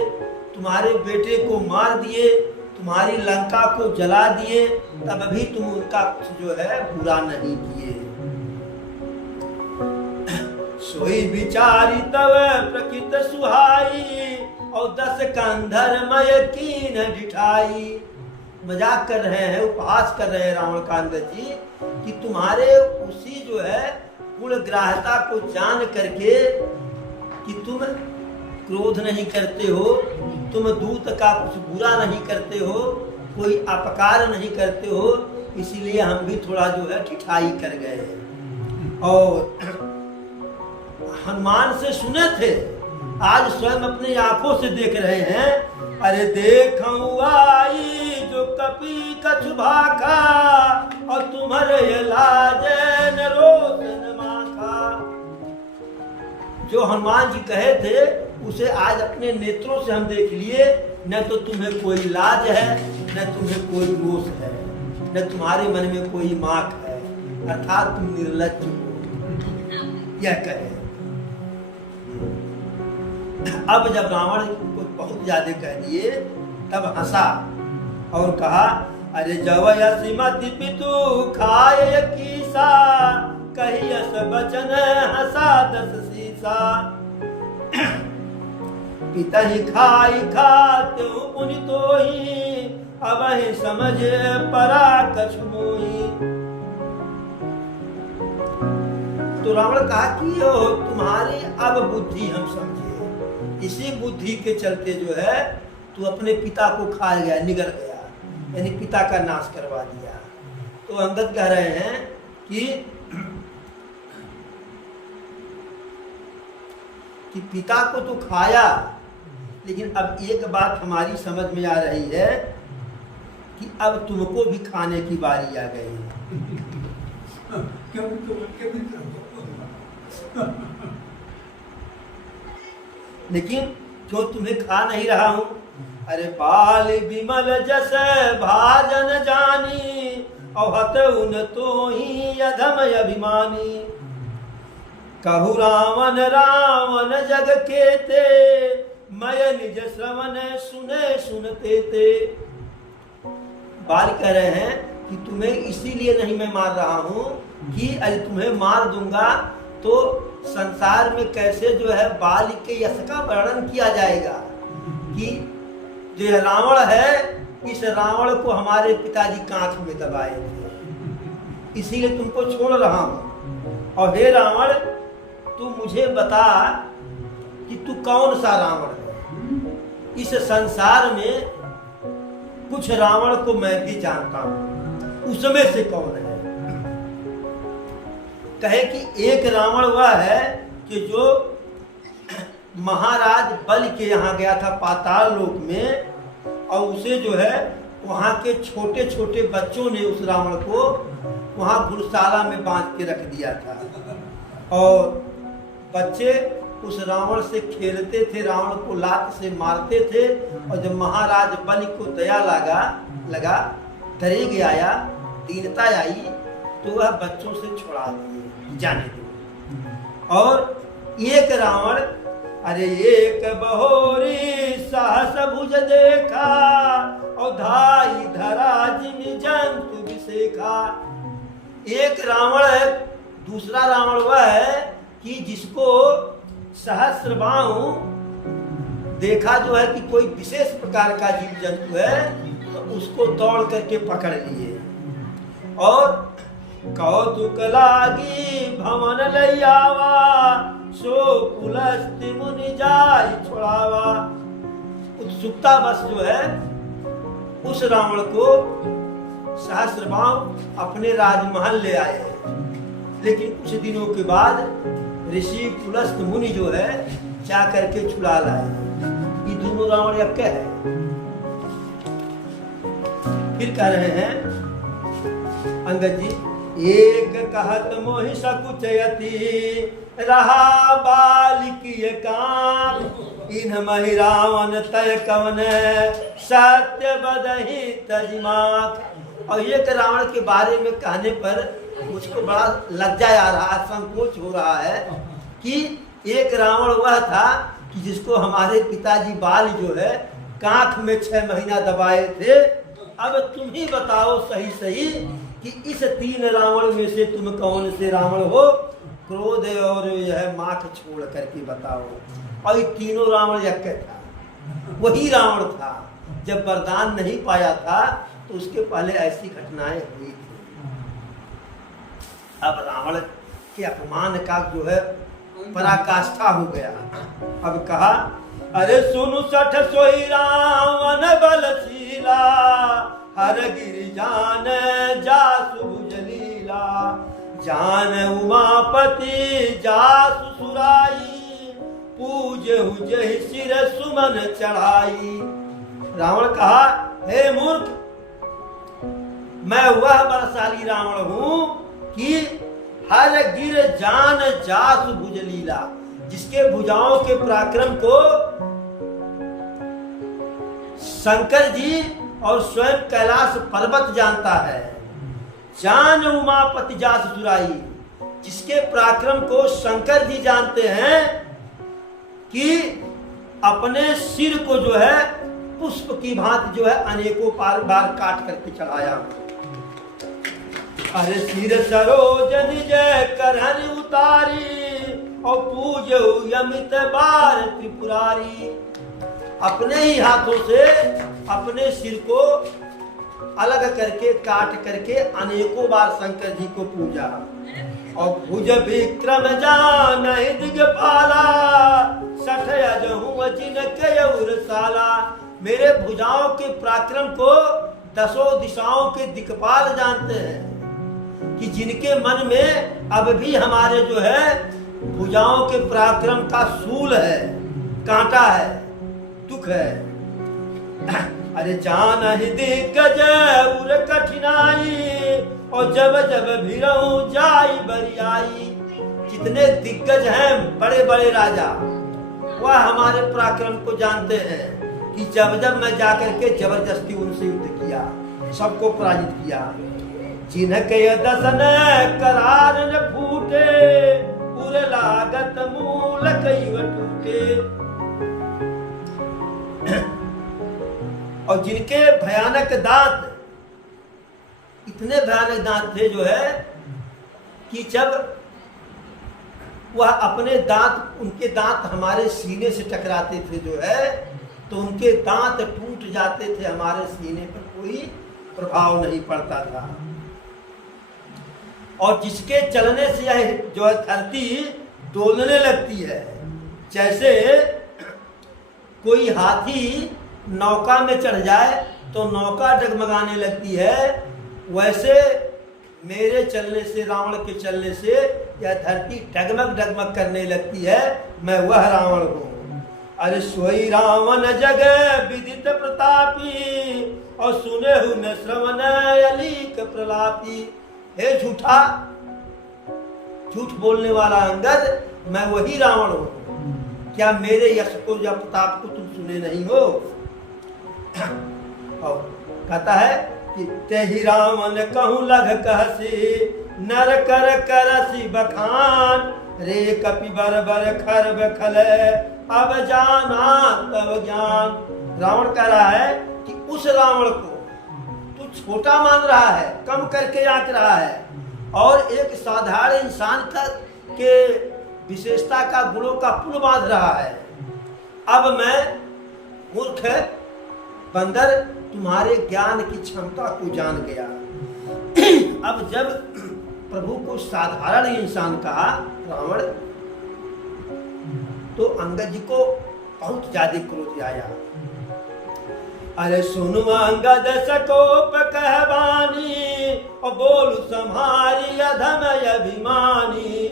तुम्हारे बेटे को मार दिए, तुम्हारी लंका को जला दिए, तब भी तुम उनका कुछ जो है बुरा नहीं किए। सोई विचारी तब प्रकृत सुहाई, और 10 कंधरमय कीन डिठाई। मजाक कर रहे हैं, उपहास कर रहे हैं रावण का अंगद जी कि तुम्हारे उसी जो है गुण ग्राह्यता को जान करके कि तुम क्रोध नहीं करते हो, तुम दूत का कुछ बुरा नहीं करते हो, कोई अपकार नहीं करते हो, इसीलिए हम भी थोड़ा जो है ठिठाई कर गए। और हनुमान से सुने थे, आज स्वयं अपनी आंखों से देख रहे हैं। अरे देखऊं आई जो कपि कछु भाखा, और तुम्हारे लाज न रोशन माखा। जो हनुमान जी कहे थे उसे आज अपने नेत्रों से हम देख लिए। न तो तुम्हें कोई लाज है, न तुम्हें कोई रोष है, न तुम्हारे मन में कोई माख है, अर्थात तुम निर्लज्ज हो, यह कहे। अब जब रावण को बहुत ज्यादा कह दिए तब हंसा और कहा, अरे जवय श्रीमती पितु खाए कीसा, कहियस बचन हंसा 10 सीसा। पिता ही खाई खाते पुनि तो ही, अब ही समझ परा कछु मोही। तो रावण कहा कि तुम्हारी अब बुद्धि हम समझे, इसी बुद्धि के चलते जो है तू अपने पिता को खा गया, निगल गया, यानी पिता का नाश करवा दिया। तो अंगद कह रहे हैं कि पिता को तो खाया, लेकिन अब एक बात हमारी समझ में आ रही है कि अब तुमको भी खाने की बारी आ गई। लेकिन क्यों तुम्हें खा नहीं रहा हूं। अरे बाल विमल जस भाजन जानी, अवहत उन तो ही अधम अभिमानी। कहु रावण रावण जग केते, मय निज श्रवण सुने सुनते ते। बाल कह रहे हैं कि तुम्हें इसीलिए नहीं मैं मार रहा हूं कि अरे तुम्हें मार दूंगा तो संसार में कैसे जो है बाल के यश का वर्णन किया जाएगा कि जो रावण है, इस रावण को हमारे पिताजी कांच में दबाए थे, इसीलिए तुमको छोड़ रहा हूं। और हे रावण, तू मुझे बता कि तू कौन सा रावण है। इस संसार में कुछ रावण को मैं भी जानता हूं, उसमें से कौन है। कहे कि एक रावण वह है कि जो महाराज बलि के यहाँ गया था पाताल लोक में, और उसे जो है वहाँ के छोटे छोटे बच्चों ने उस रावण को वहाँ घुड़शाला में बांध के रख दिया था। और बच्चे उस रावण से खेलते थे, रावण को लात से मारते थे। और जब महाराज बलि को दया लगा दरेग आया, दीनता आई, तो वह बच्चों से छुड़ा दिए, जाने दो। और एक रावण, अरे एक बहोरी साहस भुज देखा, और धाई धरा जिन जंतु विसेखा। एक रावण है, दूसरा रावण वह है कि जिसको सहस्रबाहु देखा जो है कि कोई विशेष प्रकार का जीव जंतु है, तो उसको दौड़ करके पकड़ लिए। और कौतुक लागी भवन लैयावा, सो पुलस्ति मुनि जाय छोड़ावा। उत्सुकता बस जो है उस रावण को सहस्रबाहु अपने राजमहल ले आए। लेकिन कुछ दिनों के बाद ऋषि पुलस्त मुनि जो है जा करके छुड़ा लाए। ये दोनों रावण एक है। फिर कह रहे हैं अंगद जी, एक कहत मोहि सकुचयति, रहा बालिकी कान, इन महि रावण तय कवन, सत्य बदहि तजिमात। और एक रावण के बारे में कहने पर मुझको बड़ा लज्जा आ रहा है, संकोच हो रहा है कि एक रावण वह था कि जिसको हमारे पिताजी बाल जो है कांख में 6 महीना दबाए थे। अब तुम ही बताओ सही सही कि इस 3 रावण में से तुम कौन से रावण हो? क्रोध और यह माख छोड़ करके बताओ। और ये तीनों रावण एक था, वही रावण था। जब वरदान नहीं पाया था तो उसके पहले ऐसी घटनाएं हुई थी। अब रावण के अपमान का जो है पराकाष्ठा हो गया। अब कहा, अरे सुनु सठ सोई रावण बलशीला, हर गिर जान जासु भुजलीला, जान उमापति जासु सुराई, पूजहु जहि सिर सुमन चढ़ाई। रावण कहा, हे मूर्ख, मैं वह बलशाली रावण हूं कि हर गिर जान जासु भुजलीला, जिसके भुजाओं के पराक्रम को शंकर जी और स्वयं कैलाश पर्वत जानता है। जान उमापति जासु सुराई, जिसके पराक्रम को शंकर जी जानते हैं कि अपने सिर को जो है पुष्प की भांति जो है अनेकों बार काट करके चढ़ाया। अरे सिर सरोजन जय करहन उतारी, और पूजहु यमित बार त्रिपुरारी। अपने ही हाथों से अपने सिर को अलग करके काट करके अनेकों बार शंकर जी को पूजा। और भुज विक्रम जान दिगपाला, सठ अजहु अजिन कयउर साला। मेरे भुजाओं के पराक्रम को 10 दिशाओं के दिक्पाल जानते हैं कि जिनके मन में अब भी हमारे जो है भुजाओं के पराक्रम का सूल है, कांटा है, दुख है। अरे जान ही दिग्गज उर कठिनाई, और जब जब भिरऊ जाई बरियाई। जितने दिग्गज हैं बड़े बड़े राजा, वह हमारे पराक्रम को जानते हैं कि जब जब मैं जाकर के जबरदस्ती उनसे युद्ध किया, सबको पराजित किया। जिनके दसन करार न फूटे, उर लागत मूल कई टूटे। और जिनके भयानक दांत, इतने भयानक दांत थे जो है कि जब वह अपने दांत, उनके दांत हमारे सीने से टकराते थे जो है, तो उनके दांत टूट जाते थे, हमारे सीने पर कोई प्रभाव नहीं पड़ता था। और जिसके चलने से यह जो है धरती डोलने लगती है, जैसे कोई हाथी नौका में चढ़ जाए तो नौका डगमगाने लगती है, वैसे मेरे चलने से, रावण के चलने से यह धरती डगमग डगमग करने लगती है। मैं वह रावण हूँ। अरे सोई रावण जग विदित प्रतापी, और सुने हु न श्रवण अलीक प्रलापी। हे झूठा, झूठ बोलने वाला अंगद, मैं वही रावण हूँ क्या मेरे यश को या प्रताप को तुम सुने नहीं हो? और कहता है कि ते ही रावण कहूँ लग कहसी नर कर करसी बखान रे कपि बर बर खरब खले अब जाना तब ज्ञान। रावण कह रहा है कि उस रावण को तू छोटा मान रहा है, कम करके आंक रहा है, और एक साधारण इंसान का के विशेषता का गुणों का पुल बांध रहा है। अब मैं मूर्ख बंदर तुम्हारे ज्ञान की क्षमता को जान गया। अब जब प्रभु को साधारण इंसान कहा रावण, तो अंगद जी को बहुत ज्यादा क्रोध आया। अरे सुनु अंगद सकोप कहबानी और बोलू सम्हारी अधम अभिमानी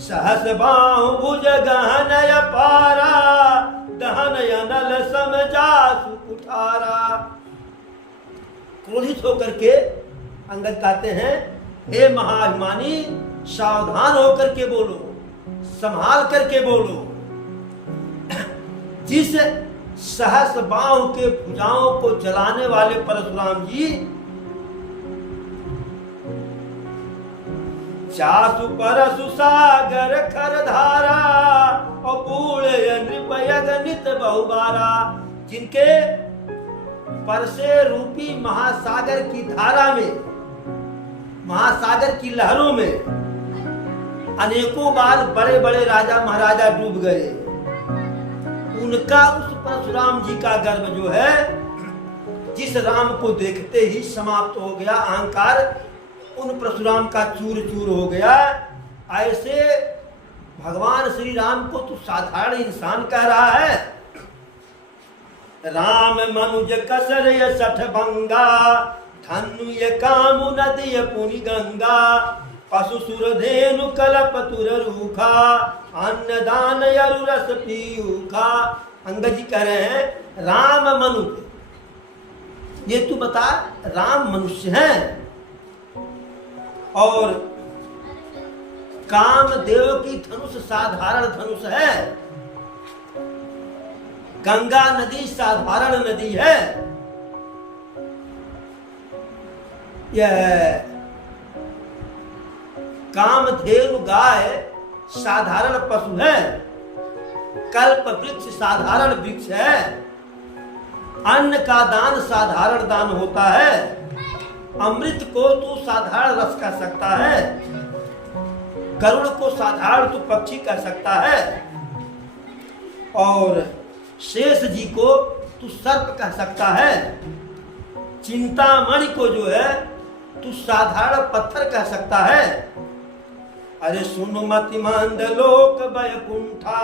सहस बाहु भुज गहन पारा दहन नल समझासु कुठारा। क्रोधित होकर के अंगद कहते हैं, हे महाअभिमानी, सावधान होकर के बोलो, संभाल करके बोलो। जिस सहस बाहु के भुजाओं को जलाने वाले परशुराम जी चासु परसु सागर खर धारा और बूढ़े नृपयग नित बहुबारा, जिनके परसे रूपी महासागर की धारा में, महासागर की लहरों में अनेकों बार बड़े बड़े राजा महाराजा डूब गए। उनका उस परशुराम जी का गर्व जो है, जिस राम को देखते ही समाप्त हो गया, अहंकार उन परशुराम का चूर चूर हो गया। ऐसे भगवान श्री राम को तू साधारण इंसान कह रहा है। राम मनुज कसर सठ भंगा धनु ये कामु नदी पुनि गंगा पशु सुर धेनु कलप तुर रूखा अन्नदान यरु रस पीयूखा। अंगद जी कह रहे हैं राम मनुज, ये तू बता, राम मनुष्य है और कामदेव की धनुष साधारण धनुष है, गंगा नदी साधारण नदी है, यह कामधेनु गाय साधारण पशु है, कल्प वृक्ष साधारण वृक्ष है, अन्न का दान साधारण दान होता है, अमृत को तू साधारण रस कह सकता है, गरुड़ को साधारण तू पक्षी कह सकता है, और शेष जी को तू सर्प कह सकता है, चिंतामणि को जो है तू साधारण पत्थर कह सकता है। अरे सुन मति मंद लोक बैकुंठा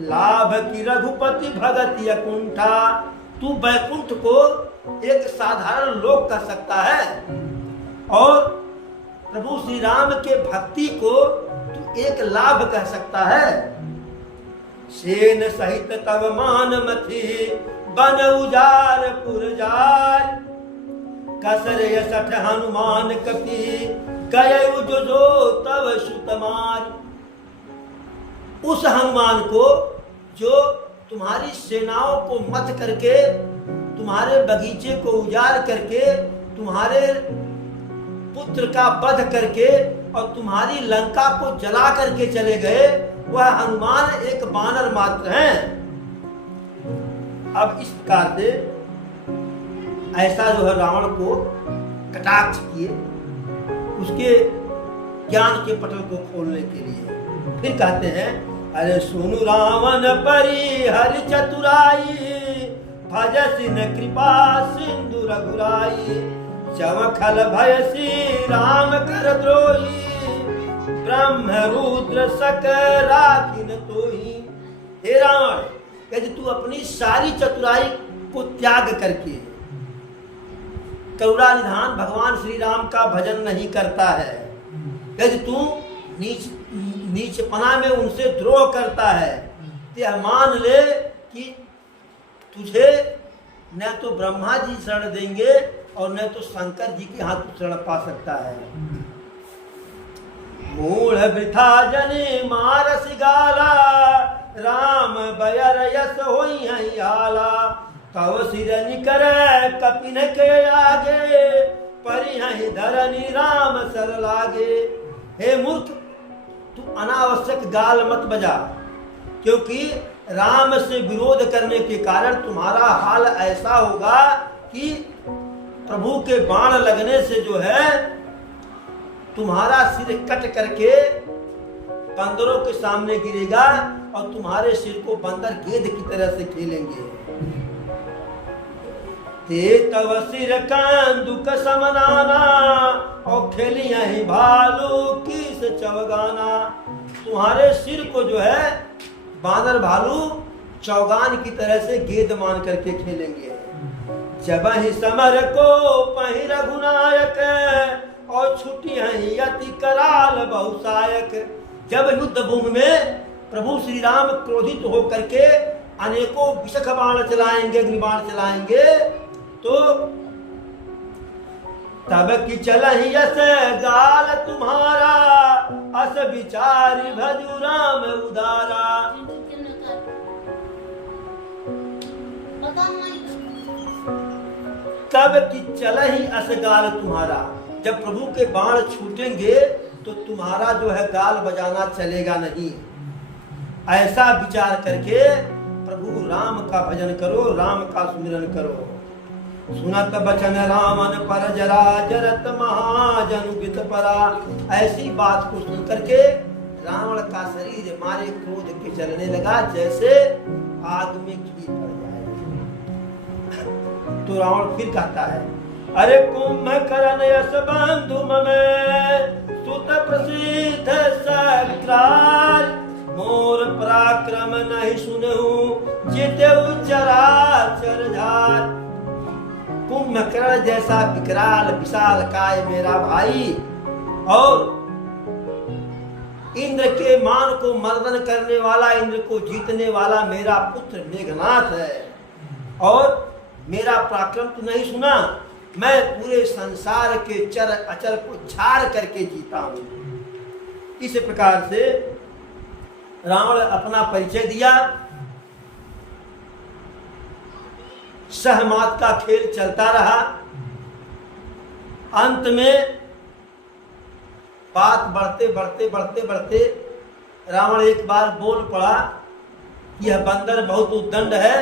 लाभ की रघुपति भगति अकुंठा, तू बैकुंठ को एक साधारण लोक कह सकता है और प्रभु श्री राम के भक्ति को तू एक लाभ कह सकता है। सेन सहित तब मान मथि बन उजार पुरजार कसर यसठ हनुमान कपि गए जो तब सुतमार। उस हनुमान को जो तुम्हारी सेनाओं को मत करके, तुम्हारे बगीचे को उजाड़ करके, तुम्हारे पुत्र का वध करके और तुम्हारी लंका को जला करके चले गए, वह हनुमान एक बानर मात्र हैं। अब इस प्रकार से ऐसा जो है रावण को कटाक्ष किए, उसके ज्ञान के पटल को खोलने के लिए। फिर कहते हैं अरे सुनु रावण परि हरि चतुराई भजसि न कृपा सिंधु रघुराई चवखल भयसी राम कर द्रोही ब्रह्म रुद्र सकराकिन तोही। हे रावण, यदि तू अपनी सारी चतुराई को त्याग करके करुणा निधान भगवान श्री राम का भजन नहीं करता है, यदि तू नीचपना में उनसे द्रोह करता है, तो यह मान ले कि तुझे न तो ब्रह्मा जी शरण देंगे और न तो शंकर जी के हाथ शरण पा सकता है। मूढ़ वृथा जने मारस गाला राम बयर यस होई है हाला। तव सिर निकर कपिन के आगे, परिहहि धरनी राम सर लागे। हे मूर्ख, तू अनावश्यक गाल मत बजा, क्योंकि राम से विरोध करने के कारण तुम्हारा हाल ऐसा होगा कि प्रभु के बाण लगने से जो है तुम्हारा सिर कट करके बंदरों के सामने गिरेगा और तुम्हारे सिर को बंदर गेंद की तरह से खेलेंगे। ते तव सिर कंदुक समनाना, और खेलिया ही भालू किस चवगाना। तुम्हारे सिर को जो है बानर भालू चौगान की तरह से गेंद मान करके खेलेंगे। जब ही समर को पहि रघुनायक, और छुट्टी अति कराल बहुसायक। जब युद्ध भूमि में प्रभु श्री राम क्रोधित होकर के अनेकों विषख बाण चलाएंगे, अग्निबाण चलाएंगे, तो तब की चलहि यस गाल तुम्हारा, अस विचारि भजु राम उदारा। तब की चलहि अस गाल तुम्हारा, जब प्रभु के बाण छूटेंगे तो तुम्हारा जो है गाल बजाना चलेगा नहीं। ऐसा विचार करके प्रभु राम का भजन करो, राम का सुमिरन करो। सुनत बचन रामन पर जरा, जरत महाजनुगित परा। ऐसी बात को सुन करके रावण का शरीर मारे क्रोध के जलने लगा, जैसे आग में घी पड़ जाए। तो रावण फिर कहता है, अरे कुंभकर्ण यश बंधु में, सुत प्रसिद्ध सकृताल। मोर पराक्रम नहीं सुनहु, जितेउ चराचर झार। कुंभकर्ण जैसा विकराल विशाल काय मेरा भाई, और इंद्र के मान को मर्दन करने वाला, इंद्र को जीतने वाला मेरा पुत्र मेघनाथ है। और मेरा पराक्रम तो नहीं सुना, मैं पूरे संसार के चर अचर को छाड़ करके जीता हूं। इस प्रकार से रावण अपना परिचय दिया। सहमात का खेल चलता रहा। अंत में बात बढ़ते बढ़ते बढ़ते बढ़ते रावण एक बार बोल पड़ा, यह बंदर बहुत उद्दंड है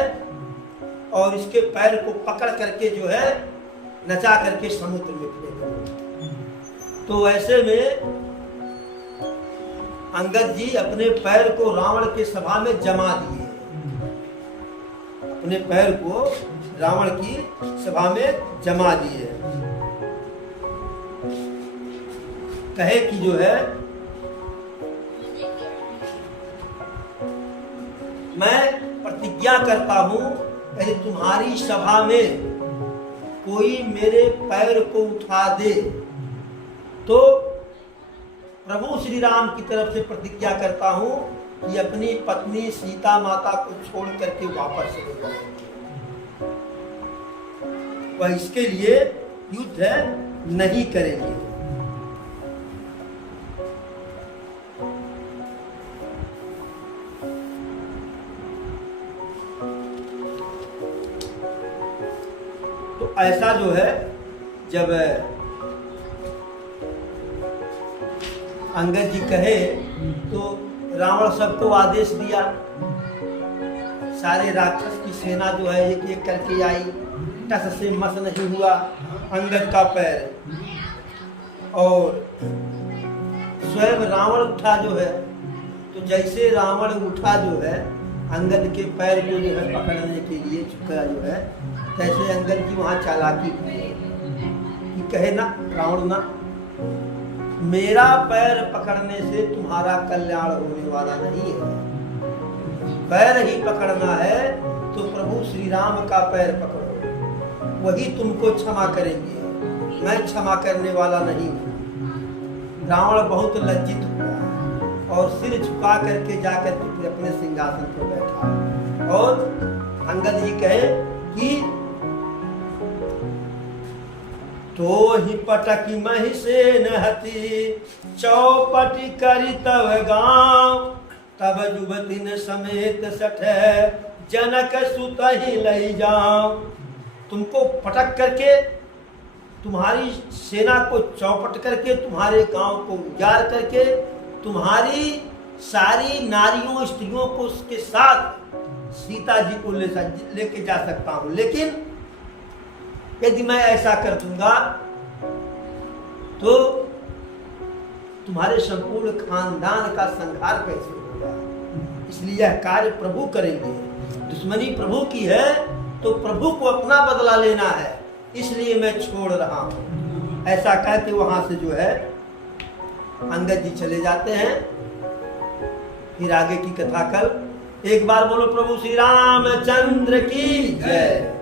और इसके पैर को पकड़ करके जो है नचा करके समुद्र में फेंक। तो ऐसे में अंगद जी अपने पैर को रावण के सभा में जमा दिए, अपने पैर को रावण की सभा में जमा दिए। कहे कि जो है मैं प्रतिज्ञा करता हूं, यदि तुम्हारी सभा में कोई मेरे पैर को उठा दे तो प्रभु श्री राम की तरफ से प्रतिज्ञा करता हूं कि अपनी पत्नी सीता माता को छोड़ करके वापस चले जाएंगे। वह इसके लिए युद्ध नहीं करेंगे। तो ऐसा जो है जब अंगद जी कहे तो रावण सबको आदेश दिया। सारे राक्षस की सेना जो है एक एक करके आई, टस से मस नहीं हुआ अंगद का पैर। और स्वयं रावण उठा जो है, तो जैसे रावण उठा जो है अंगद के पैर को जो है पकड़ने के लिए झुका जो है, तैसे अंगद जी वहां चालाकी कि कहे ना रावण ना, मेरा पैर पकड़ने से तुम्हारा कल्याण होने वाला नहीं है। पैर ही पकड़ना है तो प्रभु श्री राम का पैर पकड़ो, वही तुमको क्षमा करेंगे, मैं क्षमा करने वाला नहीं हूँ। रावण बहुत लज्जित हुआ और सिर झुका करके जाकर के फिर अपने सिंहासन पर बैठा। और अंगद जी कहे कि तो ही पटकी महिषे नहती, चौपटी करी तव गाँव। तब युवतिन समेत सठ जनक सुत ही लई जाओ। तुमको पटक करके, तुम्हारी सेना को चौपट करके, तुम्हारे गांव को उजाड़ करके, तुम्हारी सारी नारियों स्त्रियों को उसके साथ सीता जी को लेके जा सकता हूं, लेकिन यदि मैं ऐसा कर दूंगा तो तुम्हारे संपूर्ण खानदान का संहार कैसे होगा। इसलिए यह कार्य प्रभु करेंगे। दुश्मनी प्रभु की है तो प्रभु को अपना बदला लेना है, इसलिए मैं छोड़ रहा हूं। ऐसा कह के वहां से जो है अंगद जी चले जाते हैं। फिर आगे की कथा कल। एक बार बोलो प्रभु श्री रामचंद्र की जय।